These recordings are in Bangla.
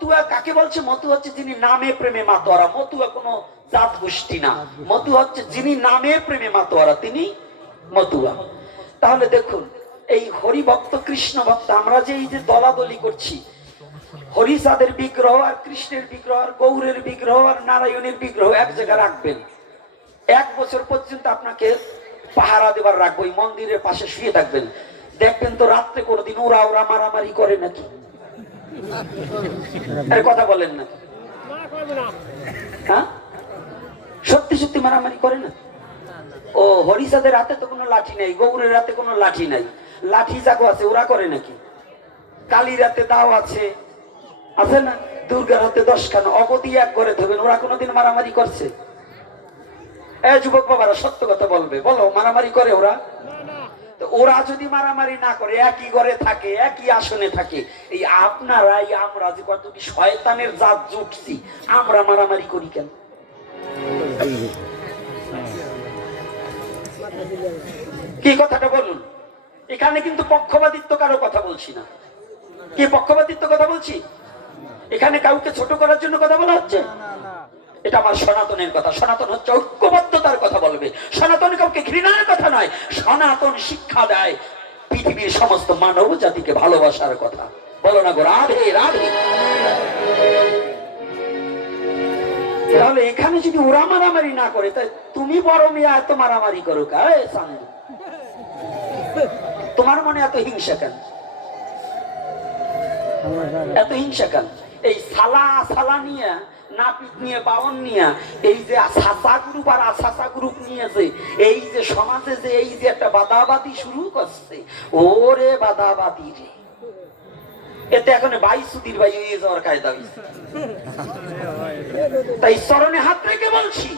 মতুয়া কাকে বলছে? মতুয়া হচ্ছে যিনি নামে প্রেমে মাতোয়ারা। মতুয়া কোনো জাত গোষ্ঠী না, মতুয়া হচ্ছে যিনি নামে প্রেমে মাতোয়ারা, তিনি মতুয়া। তাহলে দেখুন, এই হরিভক্ত কৃষ্ণ ভক্ত আমরা যে এই যে দলাদলি করছি, হরিচাঁদের বিগ্রহ আর কৃষ্ণের বিগ্রহ আর গৌরের বিগ্রহ আর নারায়ণের বিগ্রহ এক জায়গায় রাখবেন, 1 বছর পর্যন্ত আপনাকে পাহারা দেবার রাখবো, ওই মন্দিরের পাশে শুয়ে থাকবেন, দেখবেন তো রাত্রে কোনোদিন ওরা ওরা মারামারি করে নাকি? আরে কথা বলেন না, হ্যাঁ সত্যি সত্যি মারামারি করে না? ও হরিচাঁদের হাতে তো কোনো লাঠি নাই, গৌরের হাতে কোনো লাঠি নাই, লাঠি যাগো আছে, ওরা করে নাকি? কালীর হাতে দাও আছে, আছে না? দুর্গার হাতে 10 খান, অগতি এক করে ধরবেন, ওরা কোনোদিন মারামারি করছে? এ যুবক বাবারা সত্য কথা বলবে, বলো মারামারি করে ওরা? ওরা যদি মারামারি না করে, একই ঘরে থাকে, একই আসনে থাকে, এই আপনারাই আমরা যে কত কি শয়তানের জাত জুটছি, আমরা মারামারি করি কেন? কি কথাটা বলুন? এখানে কিন্তু পক্ষপাতিত্ব কারো কথা বলছি না। কি পক্ষপাতিত্ব কথা বলছি? এখানে কাউকে ছোট করার জন্য কথা বলা হচ্ছে? এটা আমার সনাতনের কথা। সনাতন হচ্ছে ঐক্যবদ্ধতার কথা বলবে। সনাতন কাউকে ঘৃণার কথা নয়। সনাতন শিক্ষা দেয় পৃথিবীর সমস্ত মানব জাতিকে ভালোবাসার কথা। বলো না গো রাধে রাধে। তাহলে এখানে যদি ওরা মারামারি না করে, তাই তুমি বড় মেয়ে এত মারামারি করো কারে? তোমার মনে এত হিংসা কেন? এত হিংসা কেন? এই সালা সালা নিয়ে, নাপিত নিয়ে, বাউন নিয়ে, এই যে সাসা গ্রুপ আর আসাসা গ্রুপ নিয়েছে, এই যে সমাজে যে এই যে একটা বাদাবাদি শুরু করছে, ওরে বাদাবাদি রে, এতে এখন 22 সুদির ভাই হয়ে যাওয়ার কায়দা হয়েছে। তাই চরণে হাত রেখে বলছি,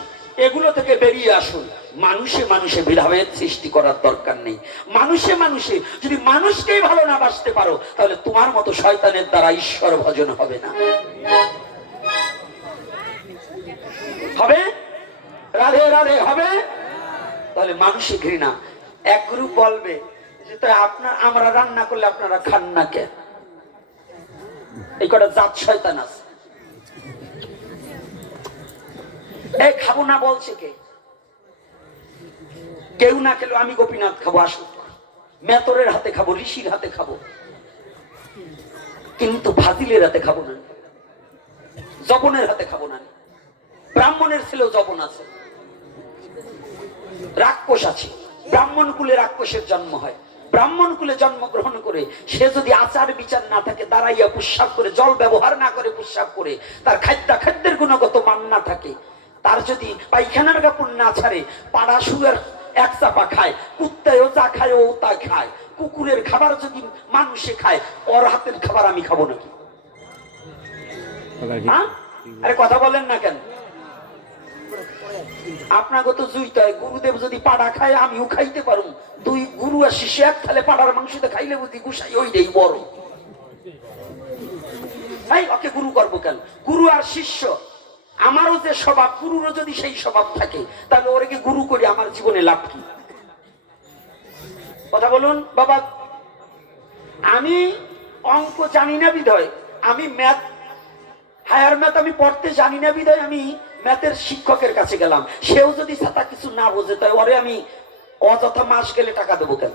এগুলো থেকে বেরিয়ে আসুন। মানুষে মানুষে ভেদাভেদ সৃষ্টি করার দরকার নেই। মানুষে মানুষে যদি মানুষকেই ভালো না বাসতে পারো, তাহলে তোমার মতো শয়তানের দ্বারা ঈশ্বর ভজন হবে না। হবে? রাধে রাধে হবে? তাহলে মানুষে ঘৃণা। এক গ্রুপ বলবে যে তাই আমরা রান্না করলে আপনারা খান না কেন? এই কটা জাত শয়তান আছে। এই খাবো না বলছে কে? কেউ না খেলো আমি গোপীনাথ খাবো, আসুক। মেতরের হাতে খাবো, ঋষির হাতে খাবো, কিন্তু ফাজিলের হাতে খাবো না, জবনের হাতে খাবো না। ব্রাহ্মণের ছেলেও জবন আছে, রাক্ষস আছে। ব্রাহ্মণ কুলে রাক্ষসের জন্ম হয়। ব্রাহ্মণ কুলে জন্মগ্রহণ করে সে যদি আচার বিচার না থাকে, দাঁড়াইয়া পুষ্যাপ করে, জল ব্যবহার না করে পুষ্যাপ করে, তার খাদ্যের গুণগত মান না থাকে, তার যদি পায়খানার কাপড় না ছাড়ে, পাড়া শুয়ার 1 চাপা খায়, কুত্তায়ও যা খায় ও তা খায়, কুকুরের খাবার যদি মানুষে খায়, ওর হাতের খাবার আমি খাবো নাকি? আরে কথা বলেন না কেন? আপনাকে তো জুইতে হয়। গুরুদেব যদি পাড়া খায়, আমিও খাইতে পারবো। 2 গুরু আর শিষ্য এক থালে পাড়ার মাংসতে খাইলে বুঝি গুসাই ওই দেই বড়। তাই ওকে গুরু করবো কেন? গুরু আর শিষ্য, আমারও যে স্বভাব, গুরুরও যদি সেই স্বভাব থাকে, তাহলে ওরে কি গুরু করে আমার জীবনে লাভ কি? কথা বলুন বাবা। আমি অঙ্ক জানি না বিধয়, আমি ম্যাথ, হায়ার ম্যাথ আমি পড়তে জানি না বিধয় আমি ম্যাথের শিক্ষকের কাছে গেলাম। সেও যদি ছাতা কিছু না বোঝে, তাই ওরে আমি অযথা মাস গেলে টাকা দেবো কেন?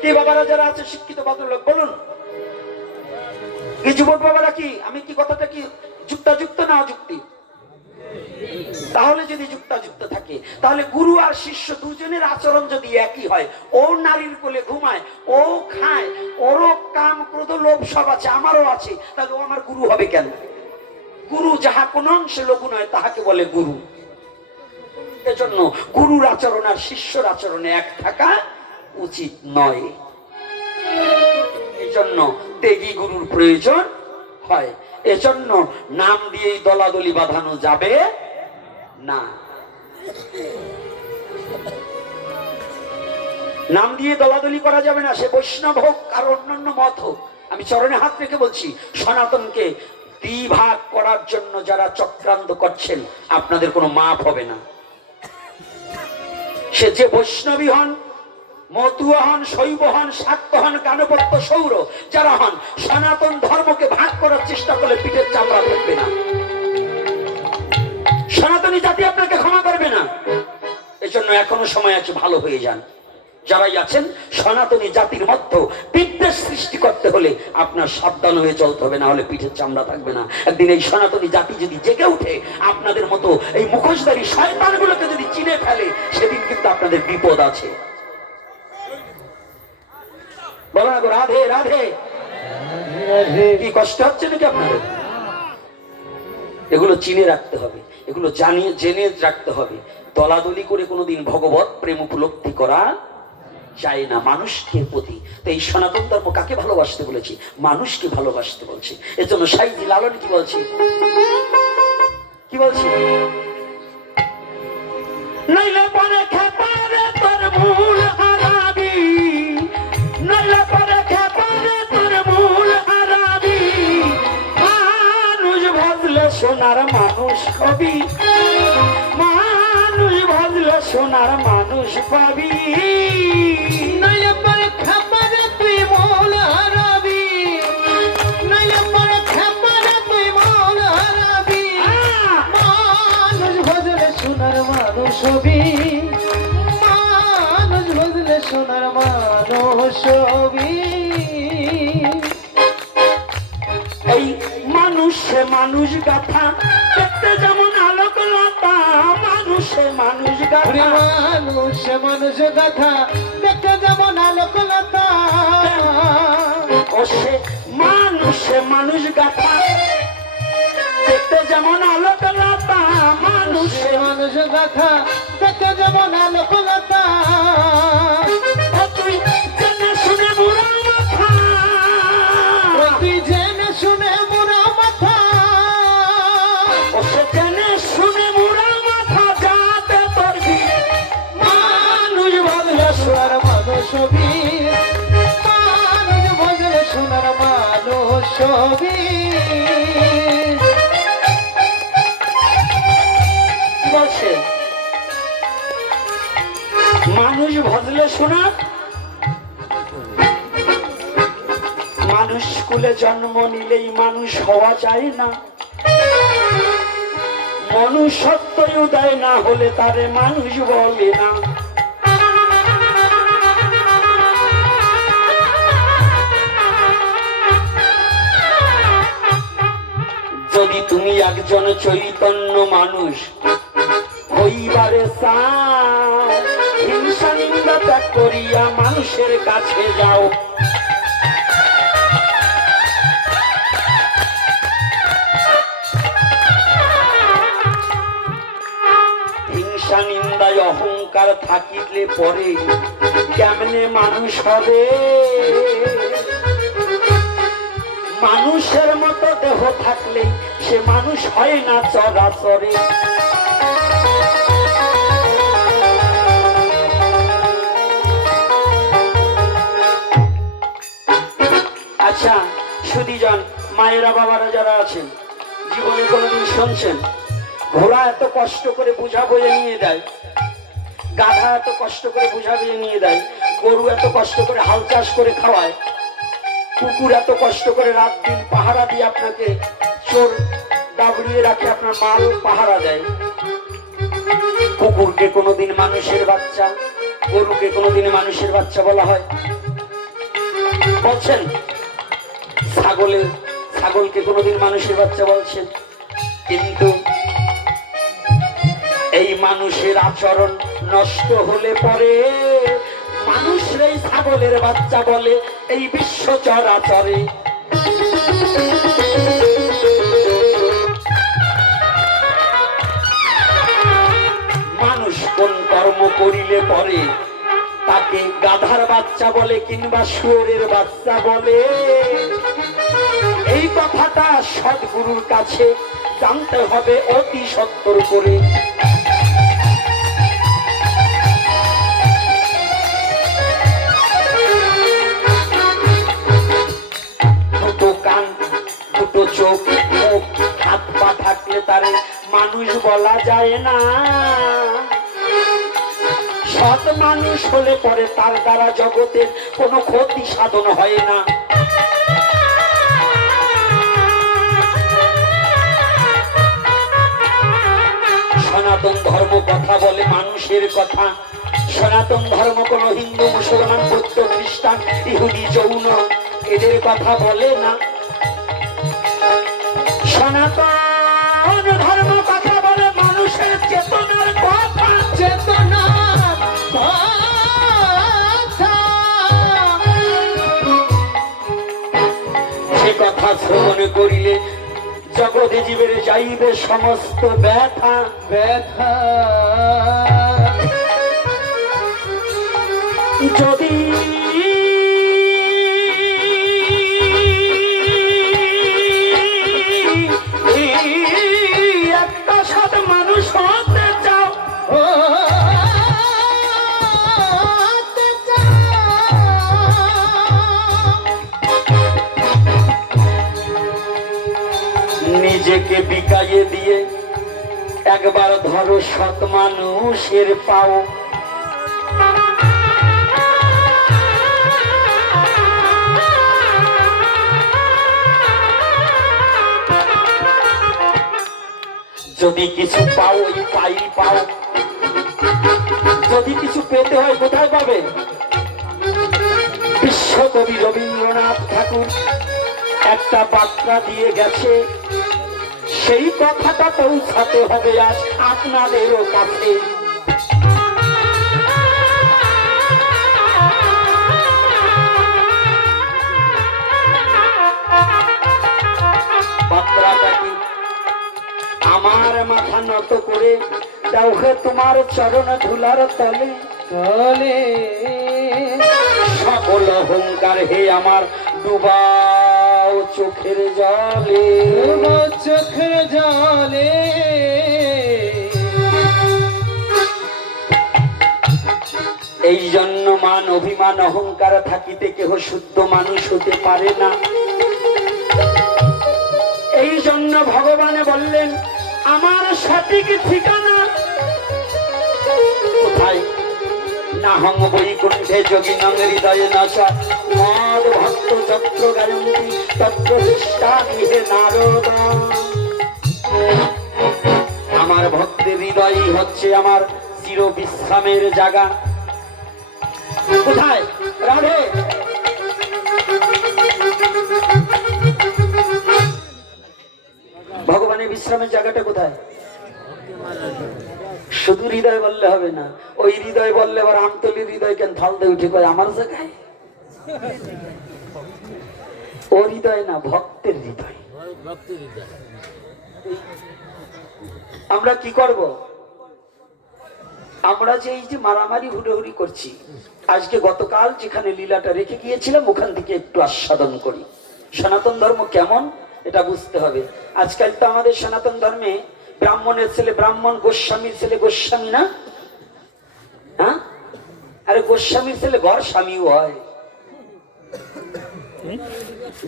কি বাবারা যারা আছে শিক্ষিত ভদ্রলোক বলুন, এই যুবক বাবারা, কি আমি কি কথাটা কি যুক্তাযুক্ত না অযুক্তি? তাহলে যদি যুক্তাযুক্ত থাকে, তাহলে গুরু আর শিষ্য দুজনের আচরণ যদি একই হয়, ও নারীর কোলে ঘুমায়, ও খায়, ওরও কাম ক্রোধ লোভ সব আছে, আমারও আছে, তাহলে ও আমার গুরু হবে কেন? গুরু যাহা কোন অংশে লঘু নয়, তাহাকে বলে গুরু। এজন্য গুরুর আচরণ আর শিষ্যর আচরণে এক থাকা উচিত নয়। এজন্য ত্যাগী গুরুর প্রয়োজন হয়। এজন্য নাম দিয়েই দলাদলি বাঁধানো যাবে না। নাম দিয়ে দলাদলি করা যাবে না, সে বৈষ্ণব হোক আর অন্যান্য মত হোক। আমি চরণে হাত রেখে বলছি, সনাতনকে দ্বিভাগ করার জন্য যারা চক্রান্ত করছেন, আপনাদের কোনো মাপ হবে না। সে যে বৈষ্ণবী হন, মতুয়া হন, শৈব হন, শাক্ত হন, গানপত্য, সৌর যারা হন, সনাতন ধর্মকে ভাগ করার চেষ্টা করলে পিঠের চামড়া থাকবে না। সনাতনী জাতি আপনাকে ক্ষমা করবে না। এজন্য এখনো সময় আছে, ভালো হয়ে যান। যারাই আছেন সনাতনী জাতির মধ্যে বিদ্বেষ সৃষ্টি করতে হলে আপনার সাবধান হয়ে চলতে হবে, না হলে পিঠের চামড়া থাকবে না। একদিন এই সনাতনী জাতি যদি জেগে উঠে আপনাদের মতো এই মুখোশধারী শয়তানগুলোকে যদি চিনে ফেলে, সেদিন কিন্তু আপনাদের বিপদ আছে। বলো না গো, রাধে রাধে। কি কষ্ট হচ্ছে নাকি আপনাদের? এগুলো চিনে রাখতে হবে, এগুলো জানিয়ে জেনে রাখতে হবে। দলাদলি করে কোনোদিন ভগবত প্রেম উপলব্ধি করা যায় না মানুষকে প্রতি। তো এই সনাতন ধর্ম কাকে ভালোবাসতে বলেছি? মানুষকে ভালোবাসতে বলছি। এর জন্য সাইজি লালন কি বলছি, কি বলছি? নইলে পরে খেপারে তোর মূল হারাবি, নইলে পরে খেপারে তোর মূল হারাবি, মানুষ ভজলে সোনার মানুষ কবি, মানুষ ভজলে সোনার মানুষ পাবি। নইলে পরে খেপারে তুই মূল হারাবি, নইলে পরে খেপারে তুই মূল হারাবি, মানুষ ভজলে সোনার মানুষ হবি, মানুষ ভজলে সোনার মানুষ হবি। এই মানুষে মানুষ গাথা দেখতে যেমন আলোকলতা, মানুষে মানুষ গাথা, মানুষ মানুষ গাথা দেখতে যেমন আলোকলতা, ও সে মানুষে মানুষ গাথা দেখতে যেমন আলোকলতা, মানুষে মানুষ গাথা দেখতে যেমন আলোকলতা, তুই জেনে শুনে বুড়া মাথা, তুই জেনে শুনে বুড়া মাথা, ও সে জেনে শুনে বুড়া মাথা, যাতে তোর মানুষ বদলে সোনার মানুষ হবি, মানুষ ভজলে সোনার মানুষ হবি। বলছে মানুষ ভজলে শোনা। মানুষ কুলে জন্ম নিলেই মানুষ হওয়া যায় না, মনুষ্যত্বই উদয় না হলে তারে মানুষ বলে না। যদি তুমি একজন চৈতন্য মানুষ হইবারে চাও, হিংসা নিন্দা ত্যাগ করিয়া মানুষের কাছে যাও। হিংসা নিন্দায় অহংকার থাকিলে পরে কেমনে মানুষ হবে? মানুষের মতো দেহ থাকলেই সে মানুষ হয় না চরাচরে। আচ্ছা সুধীজন, মায়েরা বাবারা যারা আছেন, জীবনে কোনোদিন শুনছেন ঘোড়া এত কষ্ট করে বোঝা বয়ে নিয়ে দেয়, গাধা এত কষ্ট করে বোঝা বয়ে নিয়ে দেয়, গরু এত কষ্ট করে হাল চাষ করে খাওয়ায়, কুকুর এত কষ্ট করে রাত দিন পাহারা দিয়ে আপনাকে চোর দাবড়িয়ে রাখে, আপনার মাল পাহারা দেয়। কুকুরকে কোনোদিন মানুষের বাচ্চা, গরুকে কোনোদিন মানুষের বাচ্চা বলা হয়? বলছেন ছাগলকে কোনোদিন মানুষের বাচ্চা বলছেন? কিন্তু এই মানুষের আচরণ নষ্ট হলে পরে মানুষরাই ছাগলের বাচ্চা বলে এই বিশ্ব চরাচরে। মানুষ কোন কর্ম করিলে পরে তাকে গাধার বাচ্চা বলে কিংবা শুয়োরের বাচ্চা বলে, এই কথাটা সদ্গুরুর কাছে জানতে হবে অতি সত্তর করে। দুটো কান, দুটো চোখ, মুখ, হাত পা থাকলে তারে মানুষ বলা যায় না। সৎ মানুষ হলে পরে তার দ্বারা জগতের কোনো ক্ষতি সাধন হয় না। সনাতন ধর্ম কথা বলে মানুষের কথা। সনাতন ধর্ম কোনো হিন্দু, মুসলমান, বৌদ্ধ, খ্রিস্টান, ইহুদি, জৈন এদের কথা বলে না। সনাতন ধর্ম কথা বলে মানুষের চেতনার কথা। চেতনার কথা। সে কথা শ্রবণ করিলে জগতে জীবের যাইবে সমস্ত ব্যথা। ব্যথা যদি একটা সৎ মানুষ হতে চাও, হতে নিজেকে বিকাইয়ে দিয়ে একবার ধরো সৎ মানুষের পাও। যদি কিছু পাও ওই পাই পাও। যদি কিছু পেতে হয় কোথায় পাবে? বিশ্বকবি রবীন্দ্রনাথ ঠাকুর একটা বার্তা দিয়ে গেছে, সেই কথাটা পৌঁছাতে হবে আজ আপনাদেরও কাছে। বার্তাটা কি? আমার মাথা নত করে দাও হে তোমার চরণ ধুলার তলে। চলে সকল অহংকার হে আমার ডুবাও চোখের জলে। চোখের জলে এই জন্য মান অভিমান অহংকার থাকিতে কেহ শুদ্ধ মানুষ হতে পারে না। এই জন্য ভগবান বললেন আমার সঠিক ঠিকানা কোথায়? না হং বৈকুণ্ঠে যোগিনং হৃদয়ে নাচা মদ ভক্ত চক্র গায়ন্তি তত্র দৃষ্টামি হে নারদ। আমার ভক্তের হৃদয়ই হচ্ছে আমার চির বিশ্রামের জায়গা। কোথায়? রাধে ভগবানের বিশ্রামের জায়গাটা কোথায়? শুধু হৃদয় বললে হবে না, ওই হৃদয় বললে আবার আমতলির হৃদয় কেন থাল দিয়ে উঠে কয় আমার জায়গায়। ও হৃদয় না, ভক্তের হৃদয়। আমরা কি করব? আমরা যে এই যে মারামারি হুড়োহুড়ি করছি, আজকে গতকাল যেখানে লীলাটা রেখে গিয়েছিলাম ওখান থেকে একটু আস্বাদন করি। সনাতন ধর্ম কেমন এটা বুঝতে হবে। আজকাল তো আমাদের সনাতন ধর্মে ব্রাহ্মণের ছেলে ব্রাহ্মণ, গোস্বামীর ছেলে গোস্বামী না? হ্যাঁ, আরে গোস্বামীর ছেলে ঘর স্বামীও হয়,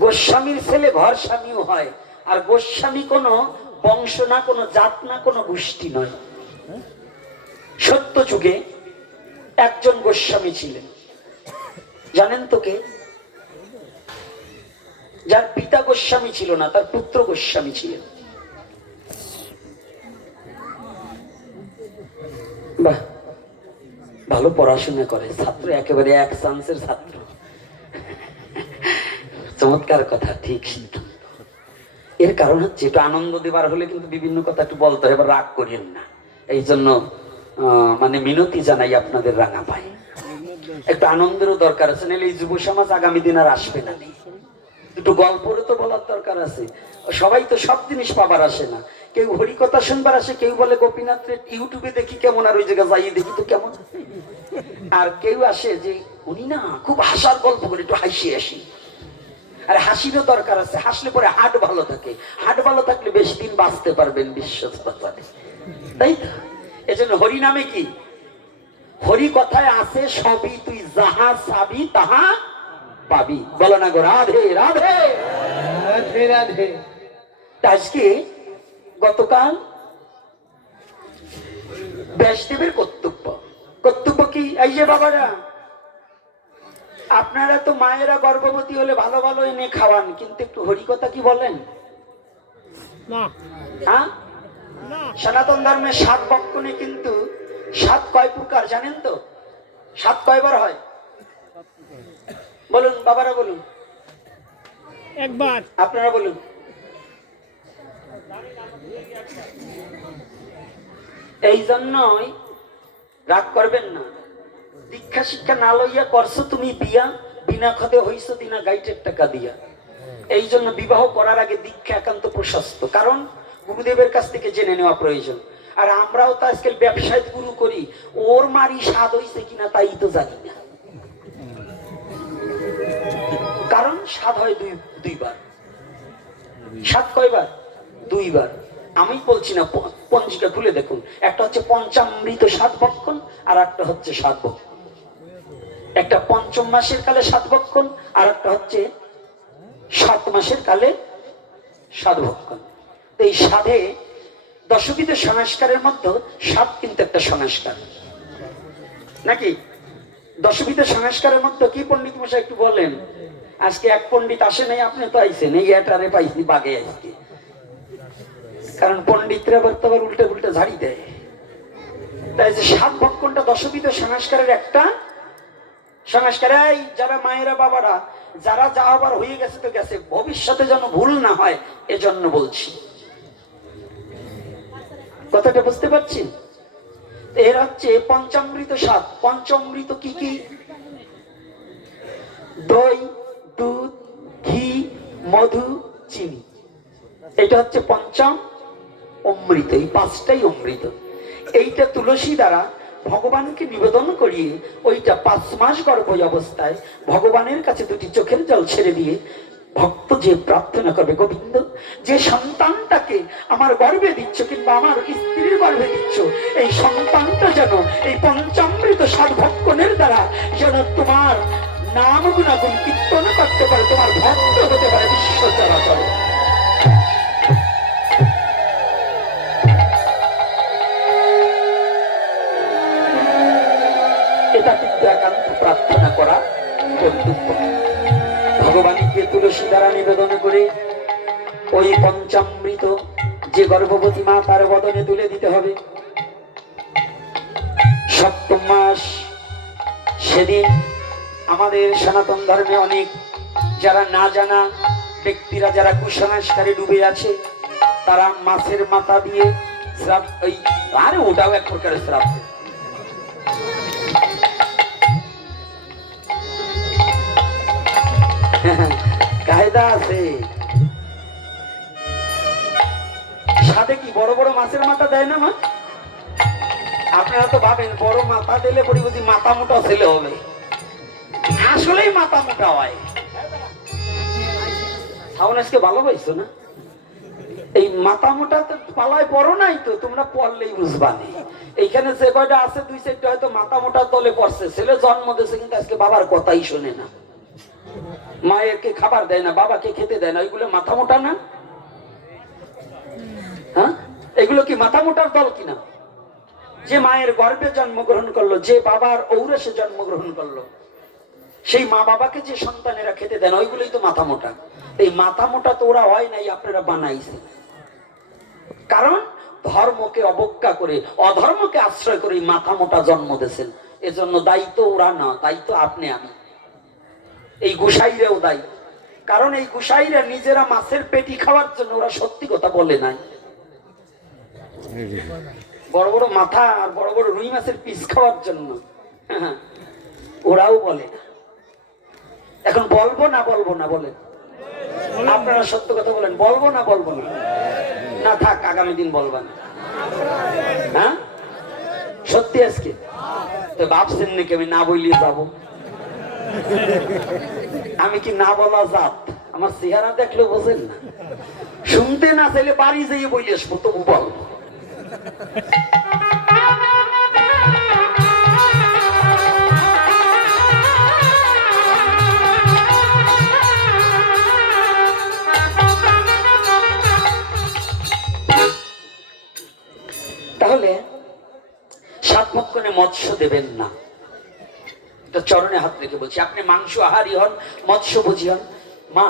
গোস্বামীর ছেলে ঘর স্বামীও হয়। আর গোস্বামী কোনো বংশ না, কোনো জাত না, কোনো গোষ্ঠী নয়। সত্য যুগে একজন গোস্বামী ছিলেন, জানেন তো কে? যার পিতা গোস্বামী ছিল না, তার পুত্র গোস্বামী ছিলেন। বাহ, ভালো পড়াশোনা করে ছাত্র, একেবারে এক চান্সের ছাত্র। চমৎকার কথা, ঠিক সিদ্ধান্ত। এর কারণ হচ্ছে একটু আনন্দ দেবার হলে কিন্তু বিভিন্ন কথা একটু বলতে হয়, এবার রাগ করেন না। এই জন্য মানে মিনতি জানাই আপনাদের রাঙা পাই, একটু আনন্দেরও দরকার আছে, নাহলে এই যুব সমাজ আগামী দিন আর আসবে না। একটু গল্পরও তো বলার দরকার আছে। সবাই তো সব জিনিস পাবার আসে না। কেউ হরিকথা শুনবার আসে, কেউ বলে গোপীনাথের ইউটিউবে দেখি কেমন, আর ওই জায়গায় যাই দেখি তো কেমন। আর কেউ আসে যে উনি না খুব হাসার গল্প করে, একটু হাসি আসি। আর হাসিরও দরকার আছে, হাসলে পরে হাট ভালো থাকে, হাট ভালো থাকলে বেশি দিন বাঁচতে পারবেন বিশ্ব চরাচরে, তাই তো? এজন্য হরি নামে কি? হরি কথায় আছে সবই তুই যাহা চাবি তাহা পাবি। বলো না গো রাধে রাধে রাধে রাধে। আজকে গতকাল ব্যাসদেবের কর্তব্য, কর্তব্য কি? এই যে বাবারা, আপনারা তো মায়েরা গর্ভবতী হলে ভালো ভালো এনে খাওয়ান, কিন্তু একটু হরিকথা কি বলেন? হ্যাঁ, সনাতন ধর্মের 7 বক্ষণে কিন্তু 7 কয় প্রকার জানেন তো? 7 কয়বার হয় বলুন বাবারা, বলুন একবার। আপনারা বলুন। এই জন্যই রাগ করবেন না, দীক্ষা শিক্ষা না লইয়া করছো তুমি বিয়া, বিনা খদে হইছো দিনা গাইটের টাকা দিয়া। এই জন্য বিবাহ করার আগে দীক্ষা একান্ত প্রশস্ত, কারণ গুরুদেবের কাছ থেকে জেনে নেওয়া প্রয়োজন। আর আমরাও তো আজকাল ব্যবসায় গুরু করি, ওর মারি স্বাদ হইছে কিনা তাই তো জানি না, কারণ স্বাদ হয় দুইবার। স্বাদ কয়বার? 2 বার। আমি বলছি না, পঞ্জিকা খুলে দেখুন, একটা হচ্ছে পঞ্চামৃত 7 ভক্ষণ, আর একটা হচ্ছে 7 ভক্ষণ। একটা পঞ্চম মাসের কালে 7 ভক্ষণ, আর একটা হচ্ছে 7 মাসের কালে 7 ভক্ষণ। তো এই সাধে দশবিধ সংস্কারের মধ্যে 7 কিন্তু একটা সংস্কার নাকি? দশবিধ সংস্কারের মধ্যে কি পণ্ডিত মশাই একটু বলেন? আজকে এক পণ্ডিত আসে নাই, আপনি তো আইছেন, এই এটারে পাইছি বাগে আজকে, কারণ পণ্ডিতরা আবার উল্টে উল্টে ঝাড়ি দেয়। তাই যে 7 ভক্ষণটা দশবিধ সংস্কারের একটা সংস্কার। এই যারা মায়েরা বাবারা, যারা যা আবার হয়ে গেছে তো গেছে, ভবিষ্যতে যেন ভুল না হয় এজন্য বলছি, কথাটা বুঝতে পারছেন? এর হচ্ছে পঞ্চামৃত 7। পঞ্চামৃত কি কি? দই, দুধ, ঘি, মধু, চিনি, এটা হচ্ছে পঞ্চম অমৃত। এই 5টাই অমৃত। এইটা তুলসী দ্বারা ভগবানকে নিবেদন করিয়ে ওইটা 5 মাস গর্ভ অবস্থায় ভগবানের কাছে 2টি চোখের জল ছেড়ে দিয়ে ভক্ত যে প্রার্থনা করবে, গোবিন্দ, যে সন্তানটাকে আমার গর্ভে দিচ্ছ কিংবা আমার স্ত্রীর গর্ভে দিচ্ছ, এই সন্তানটা যেন এই পঞ্চামৃত 7 ভক্ষণের দ্বারা যেন তোমার নাম গুণাগুণ কীর্তন করতে পারে, তোমার ভক্ত হতে পারে বিশ্ব চরাচরে। এটা কিন্তু একান্ত প্রার্থনা করা কর্তব্য। ভগবানকে তুলসী দ্বারা নিবেদন করে ওই পঞ্চামৃত যে গর্ভবতী মা তার বদনে তুলে দিতে হবে। 7ম মাস সেদিন আমাদের সনাতন ধর্মে অনেক যারা না জানা ব্যক্তিরা, যারা কুসংস্কারে ডুবে আছে, তারা মাছের মাথা দিয়ে শ্রাদ্ধ, ওই আরে ওটাও এক প্রকারের শ্রাদ্ধ, কায়দা আছে। সাথে কি বড় বড় মাছের মাথা দেয় না মা? আপনারা তো ভাবেন বড় মাথা দিলে পরে বুঝি মাথা মোটা ছেলে হবে, আসলেই মাথা মোটা হয়। আজকে ভালো পাইছো না? এই মাথা মোটা তো পালায় পড়ো নাই তো, তোমরা পড়লেই বুঝবা নি। এইখানে যে কয়টা আছে 2-4টা হয়তো মাথা মোটা দলে পড়ছে, ছেলে জন্ম দিয়েছে কিন্তু আজকে বাবার কথাই শোনে না, মায়েরকে খাবার দেয় না, বাবাকে খেতে দেয় না, ওইগুলো মাথা মোটা না? হ্যাঁ, এগুলো কি মাথা মোটার দল কিনা? যে মায়ের গর্ভে জন্মগ্রহণ করলো, যে বাবার ঔরসে জন্মগ্রহণ করলো, সেই মা বাবাকে যে সন্তানেরা খেতে দেন, ওইগুলোই তো মাথা মোটা। এই মাথা মোটা তো ওরা হয় নাই, আপনারা বানাইছে। কারণ ধর্মকে অবজ্ঞা করে, অধর্মকে আশ্রয় করে মাথা মোটা জন্ম দিয়েছেন। এজন্য দায়িত্ব ওরা না, দায়িত্ব আপনি আমি। এই গোসাইরাও দায়ী, কারণ এই গোসাইরা নিজেরা মাছের পেটি খাওয়ার জন্য ওরা সত্যি কথা বলে নাই। বড় বড় মাথা আর বড় বড় রুই মাছের পিস খাওয়ার জন্য ওরাও বলে না। এখন বলবো না বলবো না বলেন? আপনারা সত্য কথা বলেন, বলবো না বলবো না? না থাক, আগামী দিন বলবো না। হ্যাঁ সত্যি আজকে তো ভাবছেন নাকি আমি না বলিয়ে যাবো? আমি কি না বলা জাত? আমার চেহারা দেখলে বোঝেন না? শুনতে না চাইলে বাড়ি যেয়ে বলি আসবো, তবু বলবো। তাহলে 7 ভক্ষণে মৎস্য দেবেন না। এটা চরণে হাত রেখে বলছি, আপনি মাংস আহারী হন, মৎস্যভোজী হন, মা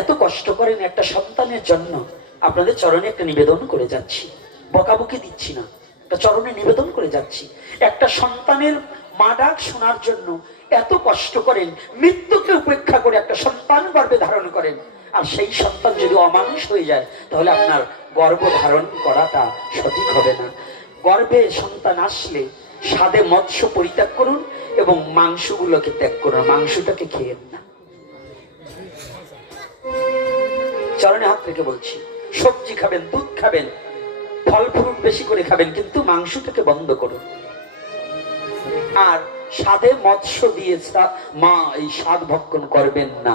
এত কষ্ট করেন একটা সন্তানের জন্য, আপনাদের চরণে একটা নিবেদন করে যাচ্ছি, বকাবকি দিচ্ছি না, একটা চরণে নিবেদন করে যাচ্ছি। একটা সন্তানের মা ডাক শোনার জন্য এত কষ্ট করেন, মৃত্যুকে উপেক্ষা করে একটা সন্তান গর্ভে ধারণ করেন, আর সেই সন্তান যদি অমানুষ হয়ে যায় তাহলে আপনার গর্ভ ধারণ করাটা সঠিক হবে না। গর্ভে সন্তান আসলে স্বাদে মৎস্য পরিত্যাগ করুন এবং মাংসগুলোকে ত্যাগ করুন, মাংসটাকে খেয়েন না। চরণে হাত রেখে বলছি, সবজি খাবেন, দুধ খাবেন, ফল ফ্রুট বেশি করে খাবেন, কিন্তু মাংসটাকে বন্ধ করুন। আর স্বাদে মৎস্য দিয়ে মা এই স্বাদ ভক্ষণ করবেন না।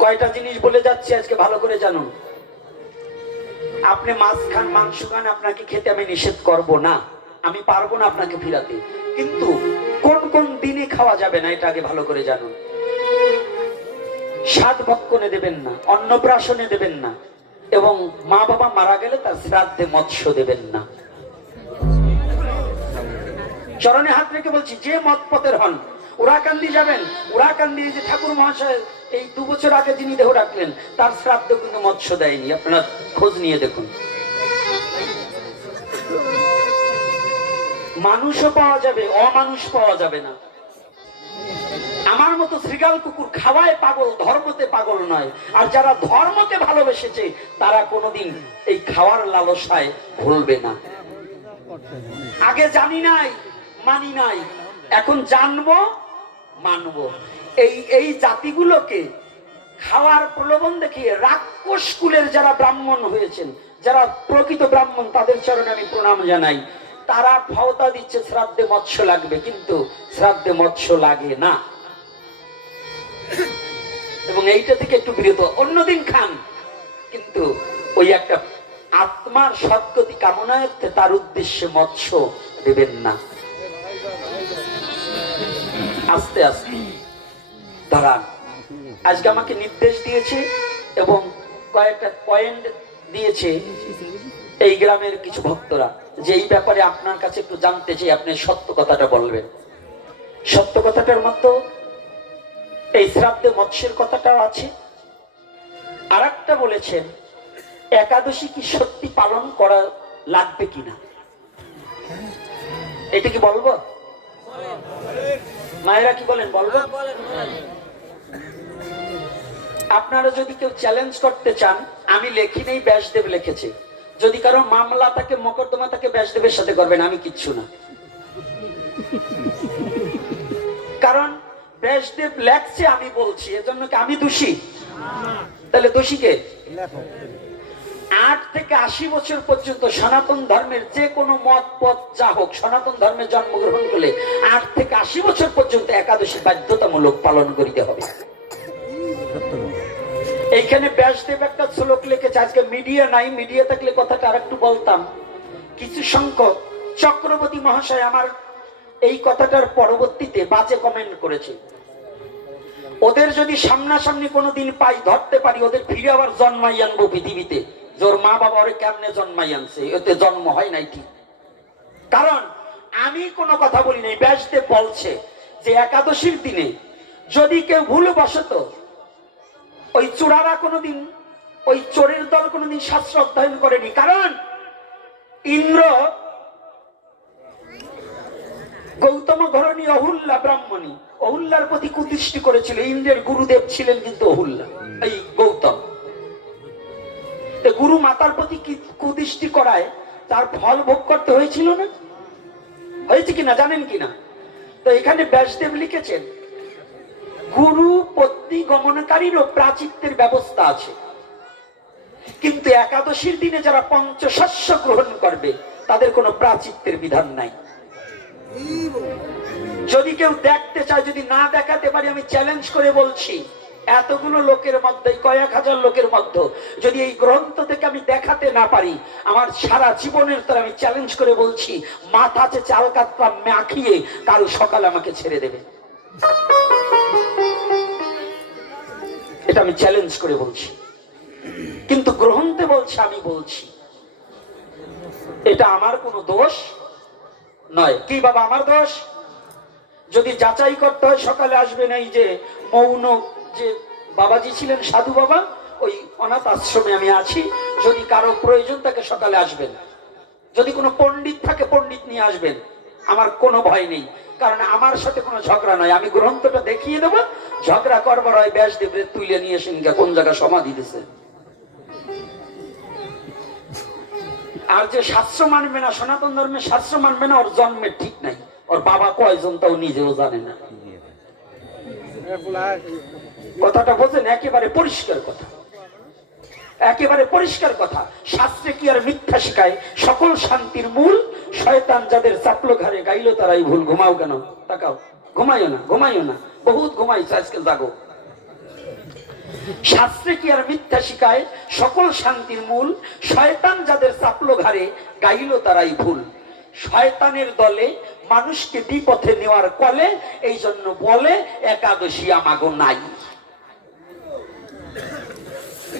কয়টা জিনিস বলে যাচ্ছে আজকে ভালো করে জানুন। আপনি মাছ খান, মাংস খান, আপনাকে খেতে আমি নিষেধ করব না, আমি পারবো না আপনাকে ফিরাতে, কিন্তু কোন কোন দিনে খাওয়া যাবে না এটা আগে ভালো করে জানুন। স্বাদ ভক্ষণে দেবেন না, অন্নপ্রাশনে দেবেন না, এবং মা বাবা মারা গেলে তার শ্রাদ্ধে মৎস্য দেবেন না। চরণে হাত রেখে বলছি, যে মত পথের হন, উড়াকান্দি যাবেন, উড়াকান্দি যে ঠাকুর মহাশয় এই 2 বছর আগে যিনি দেহ রাখলেন তার শ্রাদ্ধ কিন্তু মৎস্য দেয়নি, আপনারা খোঁজ নিয়ে দেখুন। মানুষও পাওয়া যাবে, অমানুষ পাওয়া যাবে না। আমার মতো শ্রীগাল কুকুর খাওয়ায় পাগল, ধর্মতে পাগল নয়। আর যারা ধর্মকে ভালোবেসেছে তারা কোনোদিন এই খাওয়ার লালসায় ভুলবে না। আগে জানি নাই, মানি নাই, এখন জানবো, মানবো। এই জাতিগুলোকে খাওয়ার প্রলোভন দেখিয়ে রাক্ষস কুলের যারা ব্রাহ্মণ হয়েছেন, যারা প্রকৃত ব্রাহ্মণ, তাদের চরণে আমি প্রণাম জানাই। তারা ফাওতা দিচ্ছে শ্রাদ্ধে মৎস্য লাগবে, কিন্তু শ্রাদ্ধে মৎস্য লাগে না। এবং এইটা থেকে একটু বিরত, অন্যদিন খান, কিন্তু ওই একটা আত্মার সদ্গতি কামনার্থে তার উদ্দেশ্যে মৎস্য দেবেন না। আস্তে আস্তে দাঁড়ান। আজকে আমাকে নির্দেশ দিয়েছে এবং কয়েকটা পয়েন্ট দিয়েছে এই গ্রামের কিছু ভক্তরা, যে এই ব্যাপারে আপনার কাছে একটু জানতে চাই, আপনি সত্য কথাটা বলবেন। সত্য কথাটার মতো এই শ্রাদ্ধে মৎস্যের কথাটাও আছে। আর একটা বলেছেন, একাদশী কি সত্যি পালন করা লাগবে কিনা, এটা কি বলবো? মায়েরা কি বলেন, বলবো? আপনারা যদি কেউ চ্যালেঞ্জ করতে চান, আমি লেখি নেই, ব্যাসদেব লিখেছে। যদি কারো মামলা থাকে, মকদ্দমা থাকে, ব্যাসদেবের সাথে করবেন, আমি কিচ্ছু না। কারণ ব্যাসদেব লেখছে, আমি বলছি, এজন্য কি আমি দোষী? তাহলে দোষী কে? 8 থেকে 80 বছর পর্যন্ত সনাতন ধর্মের যে কোনো মত পথ যা হোক, সনাতন ধর্মে জন্মগ্রহণ করলে 8 থেকে 80 বছর পর্যন্ত একাদশী বাধ্যতামূলক পালন করিতে হবে। এইখানে ব্যাসদেব একটা শ্লোক লিখেছে। আজকে মিডিয়া নাই, মিডিয়া থাকলে কথাটা আরেকটু বলতাম। কিছু সংখ্যক চক্রবর্তী মহাশয় আমার এই কথাটার পরবর্তীতে বাজে কমেন্ট করেছে। ওদের যদি সামনাসামনি কোনোদিন পাই, ধরতে পারি, ওদের ফিরে আবার জন্মাই আনবো পৃথিবীতে। ওর মা বাবা ওরে কেমনে জন্মাই আনছে, ওতে জন্ম হয় নাই ঠিক। কারণ আমি কোনো কথা বলি নাই, ব্যাসদেব বলছে যে একাদশীর দিনে যদি কেউ ভুলবশত ওই চোরারা কোনোদিন, ওই চোরের দল কোনোদিন শাস্ত্র অধ্যয়ন করেনি। কারণ ইন্দ্র গৌতম ঘরণী অহুল্লা ব্রাহ্মণী, অহুল্লার প্রতি কুদৃষ্টি করেছিল। ইন্দ্রের গুরুদেব ছিলেন কিন্তু অহুল্লা, এই গৌতম। গুরু মাতার প্রতি কুদৃষ্টি করায় তার ফল ভোগ করতে হয়েছিল না? হয়েছে কিনা জানেন কিনা? তো এখানে ব্যাসদেব লিখেছেন, গুরু পত্নী গমনকারীরও প্রাচিত্যের ব্যবস্থা আছে, কিন্তু একাদশীর দিনে যারা পঞ্চশস্য গ্রহণ করবে তাদের কোনো প্রাচিত্যের বিধান নাই। যদি কেউ দেখতে চায়, যদি না দেখাতে পারি, আমি চ্যালেঞ্জ করে বলছি, এতগুলো লোকের মধ্যে, কয়েক হাজার লোকের মধ্যে যদি এই গ্রন্থ থেকে আমি দেখাতে না পারি, আমার সারা জীবনের তোর আমি চ্যালেঞ্জ করে বলছি, মাথাতে চাল কাতরা মাখিয়ে কাল সকালে আমাকে ছেড়ে দেবে। এটা আমি চ্যালেঞ্জ করে বলছি। কিন্তু গ্রন্থে বলছে, আমি বলছি, এটা আমার কোনো দোষ নয়। কি বাবা আমার দোষ? যদি যাচাই করতে হয় সকালে আসবেন। এই যে মৌন যে বাবাজি ছিলেন, সাধু বাবা, ওই অনাথ আশ্রমে আমি আছি। যদি কারো প্রয়োজন থাকে সকালে আসবেন। যদি কোনো পণ্ডিত থাকে পণ্ডিত নিয়ে আসবেন, আমার কোনো ভয় নেই। কারণ আমার সাথে কোনো ঝগড়া নয়। আমি গ্রন্থটা দেখিয়ে দেবো, ঝগড়া করবার হয় ব্যাসদেবের তুলে নিয়ে এসেন কোন জায়গায় সমাধি দিছে। আর যে শাস্ত্র মানবে না, সনাতন ধর্মের শাস্ত্র মানবে না, ওর জন্মের ঠিক নাই। ওর বাবা কয়জন তাও নিজেও জানে না। কথাটা বোঝেন? একেবারে পরিষ্কার কথা, একেবারে পরিষ্কার কথা। শাস্ত্রে কি আর মিথ্যা শিখায়? সকল শান্তির মূল শয়তান যাদের চাপলো ঘরে গাইলো তারাই ভুল। ঘুমাও কেন? তাকাও, ঘুমাইও না, ঘুমাইও না, বহুত ঘুমাইছো, আজকে জাগো। শাস্ত্রে কি আর মিথ্যা শিখায়? সকল শান্তির মূল শয়তান যাদের চাপলো ঘরে গাইলো তারাই ভুল। শয়তানের দলে মানুষকে বিপথে নেওয়ার কলে এই জন্য বলে একাদশী আমাগো নাই।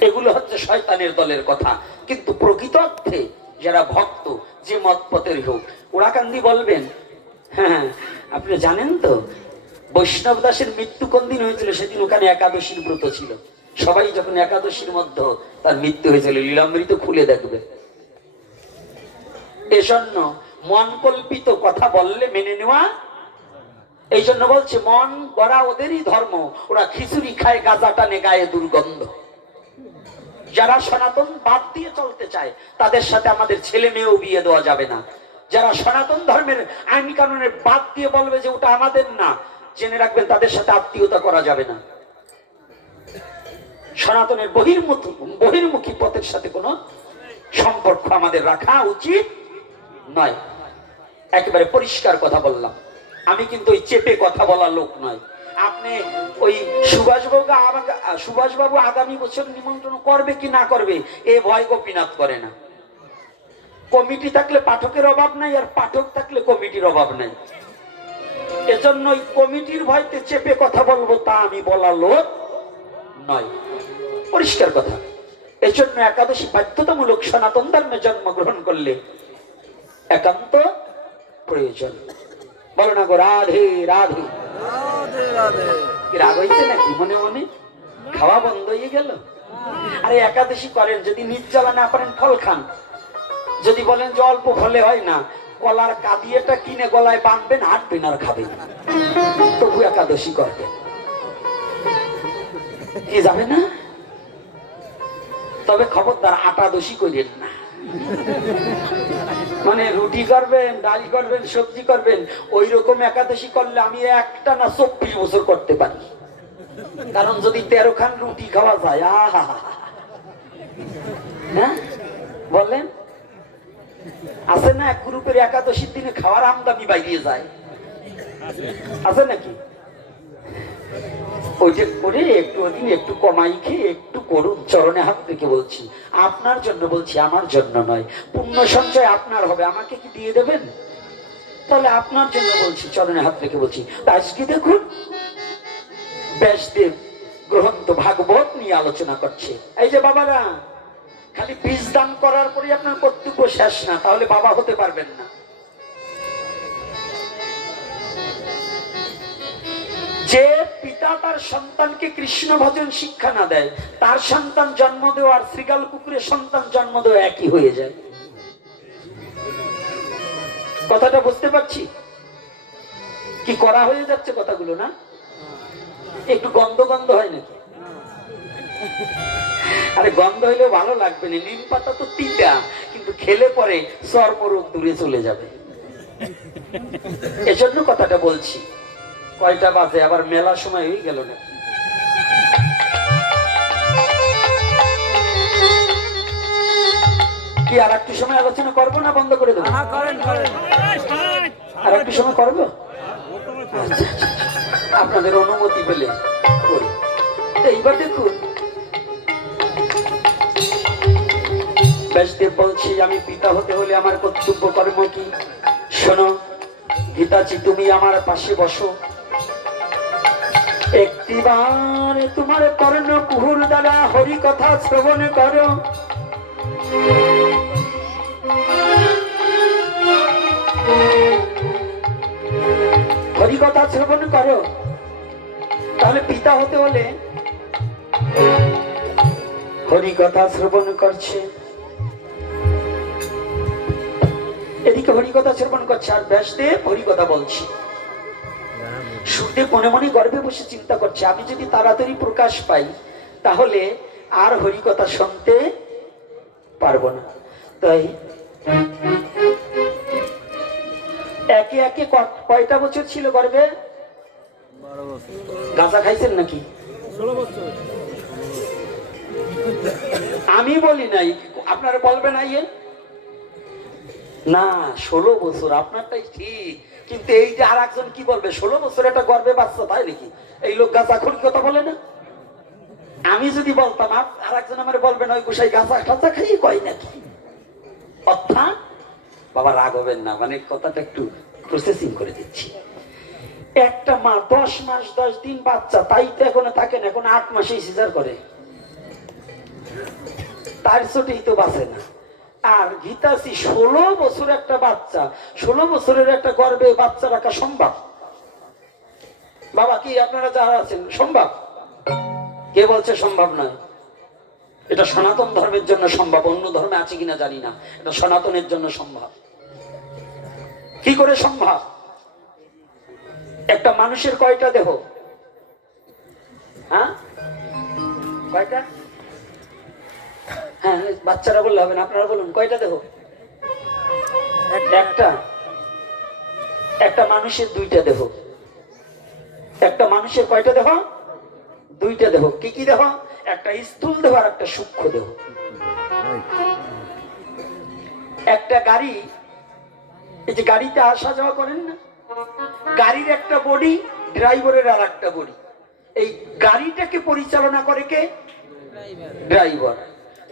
এগুলো হচ্ছে শয়তানের দলের কথা। কিন্তু প্রকৃত অর্থে যারা ভক্ত, যে মত পথের হোক, ওরাকান্দি বলবেন, হ্যাঁ আপনি জানেন তো বৈষ্ণব দাসের মৃত্যু কোন দিন হয়েছিল? সেদিন ওখানে একাদশীর ব্রত ছিল। সবাই যখন একাদশীর মধ্যে তার মৃত্যু হয়েছিল, লীলামৃত খুলে দেখবে। এজন্য মন কল্পিত কথা বললে মেনে নেওয়া। এই জন্য বলছে মন গড়া ওদেরই ধর্ম, ওরা খিচুড়ি খায়, গাঁজা টানে, গায়ে দুর্গন্ধ। যারা সনাতন বাদ দিয়ে চলতে চায় তাদের সাথে আমাদের ছেলে মেয়েও বিয়ে দেওয়া যাবে না। যারা সনাতন ধর্মের আইন কানুনের বাদ দিয়ে বলবে যে ওটা আমাদের না, জেনে রাখবেন তাদের সাথে আত্মীয়তা করা যাবে না। সনাতনের বহির্মুখী পথের সাথে কোনো সম্পর্ক আমাদের রাখা উচিত নয়। একেবারে পরিষ্কার কথা বললাম। আমি কিন্তু ওই চেপে কথা বলার লোক নয়। আপনি ওই সুভাষবাবু আগামী বছর নিমন্ত্রণ করবে কি না করবে এ ভয় গোপীনাথ করে না। কমিটি থাকলে পাঠকের অভাব নাই, আর পাঠক থাকলে কমিটির অভাব নাই। এজন্য ওই কমিটির ভয়তে চেপে কথা বলবো তা আমি বলার লোক নয়। পরিষ্কার কথা। এজন্য একাদশী বাধ্যতামূলক সনাতন ধর্মে জন্মগ্রহণ করলে একান্ত প্রয়োজন। বলো না গো রাধে রাধে। রাগ হয়েছে নাকি মনে মনে? খাওয়া বন্ধ হয়ে গেল? আরে একাদশী করেন, যদি নির্জলা না পারেন ফল খান। যদি বলেন যে অল্প ফলে হয় না, কলার কাঁদিয়েটা কিনে গলায় বাঁধবেন, হাঁটবেন আর খাবেন, তবু একাদশী করবেন। কি যাবে না? তবে খবরদার আটাদশী করেন না। মানে রুটি করবেন, ডাল করবেন, সবজি করবেন, ওই রকম একাদশী করলে আমি একটা না 24 বছর করতে পারি। কারণ যদি 13 খান রুটি খাওয়া যায়, আহা, হ্যাঁ বলেন, আছে না এক গ্রুপের একাদশীর দিনে খাওয়ার আমদানি বাইরে যায়, আছে নাকি? ওই যে করে একটু ওদিন একটু কমাই খেয়ে একটু করুন। চরণে হাত রেখে বলছি, আপনার জন্য বলছি, আমার জন্য নয়। পুণ্য সঞ্চয় আপনার হবে, আমাকে কি দিয়ে দেবেন? তাহলে আপনার জন্য বলছি, চরণে হাত রেখে বলছি। আজকে দেখুন ব্যাসদেব গ্রন্থ ভাগবত নিয়ে আলোচনা করছে। এই যে বাবারা, খালি বীজ দান করার পরে আপনার কর্তব্য শেষ না, তাহলে বাবা হতে পারবেন না। যে পিতা তার সন্তানকে কৃষ্ণ ভজন শিক্ষা না দেয়, তার সন্তান জন্ম দেওয়া আর শ্রীগাল কুকুরের সন্তান জন্ম দেওয়া একই হয়ে যায়। কথাটা বুঝতে পারছি? কি করা হয়ে যাচ্ছে কথাগুলো না? একটু গন্ধ গন্ধ হয় নাকি? আরে গন্ধ হইলেও ভালো লাগবে না। নিম পাতা তো তিতা, কিন্তু খেলে পরে চর্মরোগ দূরে চলে যাবে। এজন্য কথাটা বলছি। কয়টা বাজে? আবার মেলা সময় হয়ে গেল না? কি আর একটু সময় আলোচনা করবো না বন্ধ করে দেবো? আর একটু সময় করবো? আচ্ছা, আপনাদের অনুমতি পেলে করি। এইবার দেখুন, ব্যাসদেব বলছি, আমি পিতা হতে হলে আমার কর্তব্য কর্ম কি? শোনো গীতাজি, তুমি আমার পাশে বসো। একটিবার তোমার কর্ণ কুহুর দ্বারা হরি কথা শ্রবণ করো। হরিকথা শ্রবণ করো, তাহলে পিতা হতে হলে হরিকথা শ্রবণ করছে, এদিকে হরিকথা শ্রবণ করছে আর ব্যাসদেব হরিকথা বলছে। সুখদেব মনে মনে গর্বে বসে চিন্তা করছে, আমি যদি তাড়াতাড়ি প্রকাশ পাই তাহলে আর হরিকথা শুনতে পারবো না। তাই একে একে কয়টা বছর ছিল গর্বে? গাঁজা খাইছেন নাকি? আমি বলি নাই, আপনারা বলবেন না 16 বছর, আপনারটাই ঠিক। কিন্তু এই যে আর একজন কি বলবে 16 বছর একটা গর্বে বাচ্চা, তাই নাকি? এই লোক গাঁজা খড়ি কথা বলে না। আমি যদি বলতাম আর একজন আমার বলবেন ওই গোসাই গাঁজা টাজা খাইয়ে কয় নাকি। অর্থাৎ বাবা রাগ হবেন না, মানে কথাটা একটু প্রসেসিং করে দিচ্ছি। একটা মা 10 মাস 10 দিন বাচ্চা, তাই তো এখনো থাকে না, এখন 8 মাসেই সিজার করে, তার ছোটই তো বাঁচে না। আর গীতাসি 16 বছর একটা বাচ্চা, 16 বছরের একটা গর্ভে বাচ্চা রাখা সম্ভব? বাবা কি আপনারা যারা আছেন সম্ভব? কে বলছে সম্ভব নয়? এটা সনাতন ধর্মের জন্য সম্ভব, অন্য ধর্মে আছে কিনা জানি না, এটা সনাতনের জন্য সম্ভব। কি করে সম্ভব? একটা মানুষের কয়টা দেহ? হ্যাঁ কয়টা? হ্যাঁ বাচ্চারা বললে হবে না, আপনারা বলুন কয়টা দেহ? একটা। একটা মানুষের 2টা দেহ। একটা মানুষের কয়টা দেহ? 2টা দেহ। কি কি দেহ? একটা স্থূল দেহ আর একটা সূক্ষ্ম দেহ। একটা গাড়ি, এই যে গাড়িতে আসা যাওয়া করেন না, গাড়ির একটা বডি, ড্রাইভারের আর একটা বডি। এই গাড়িটাকে পরিচালনা করে কে? ড্রাইভার।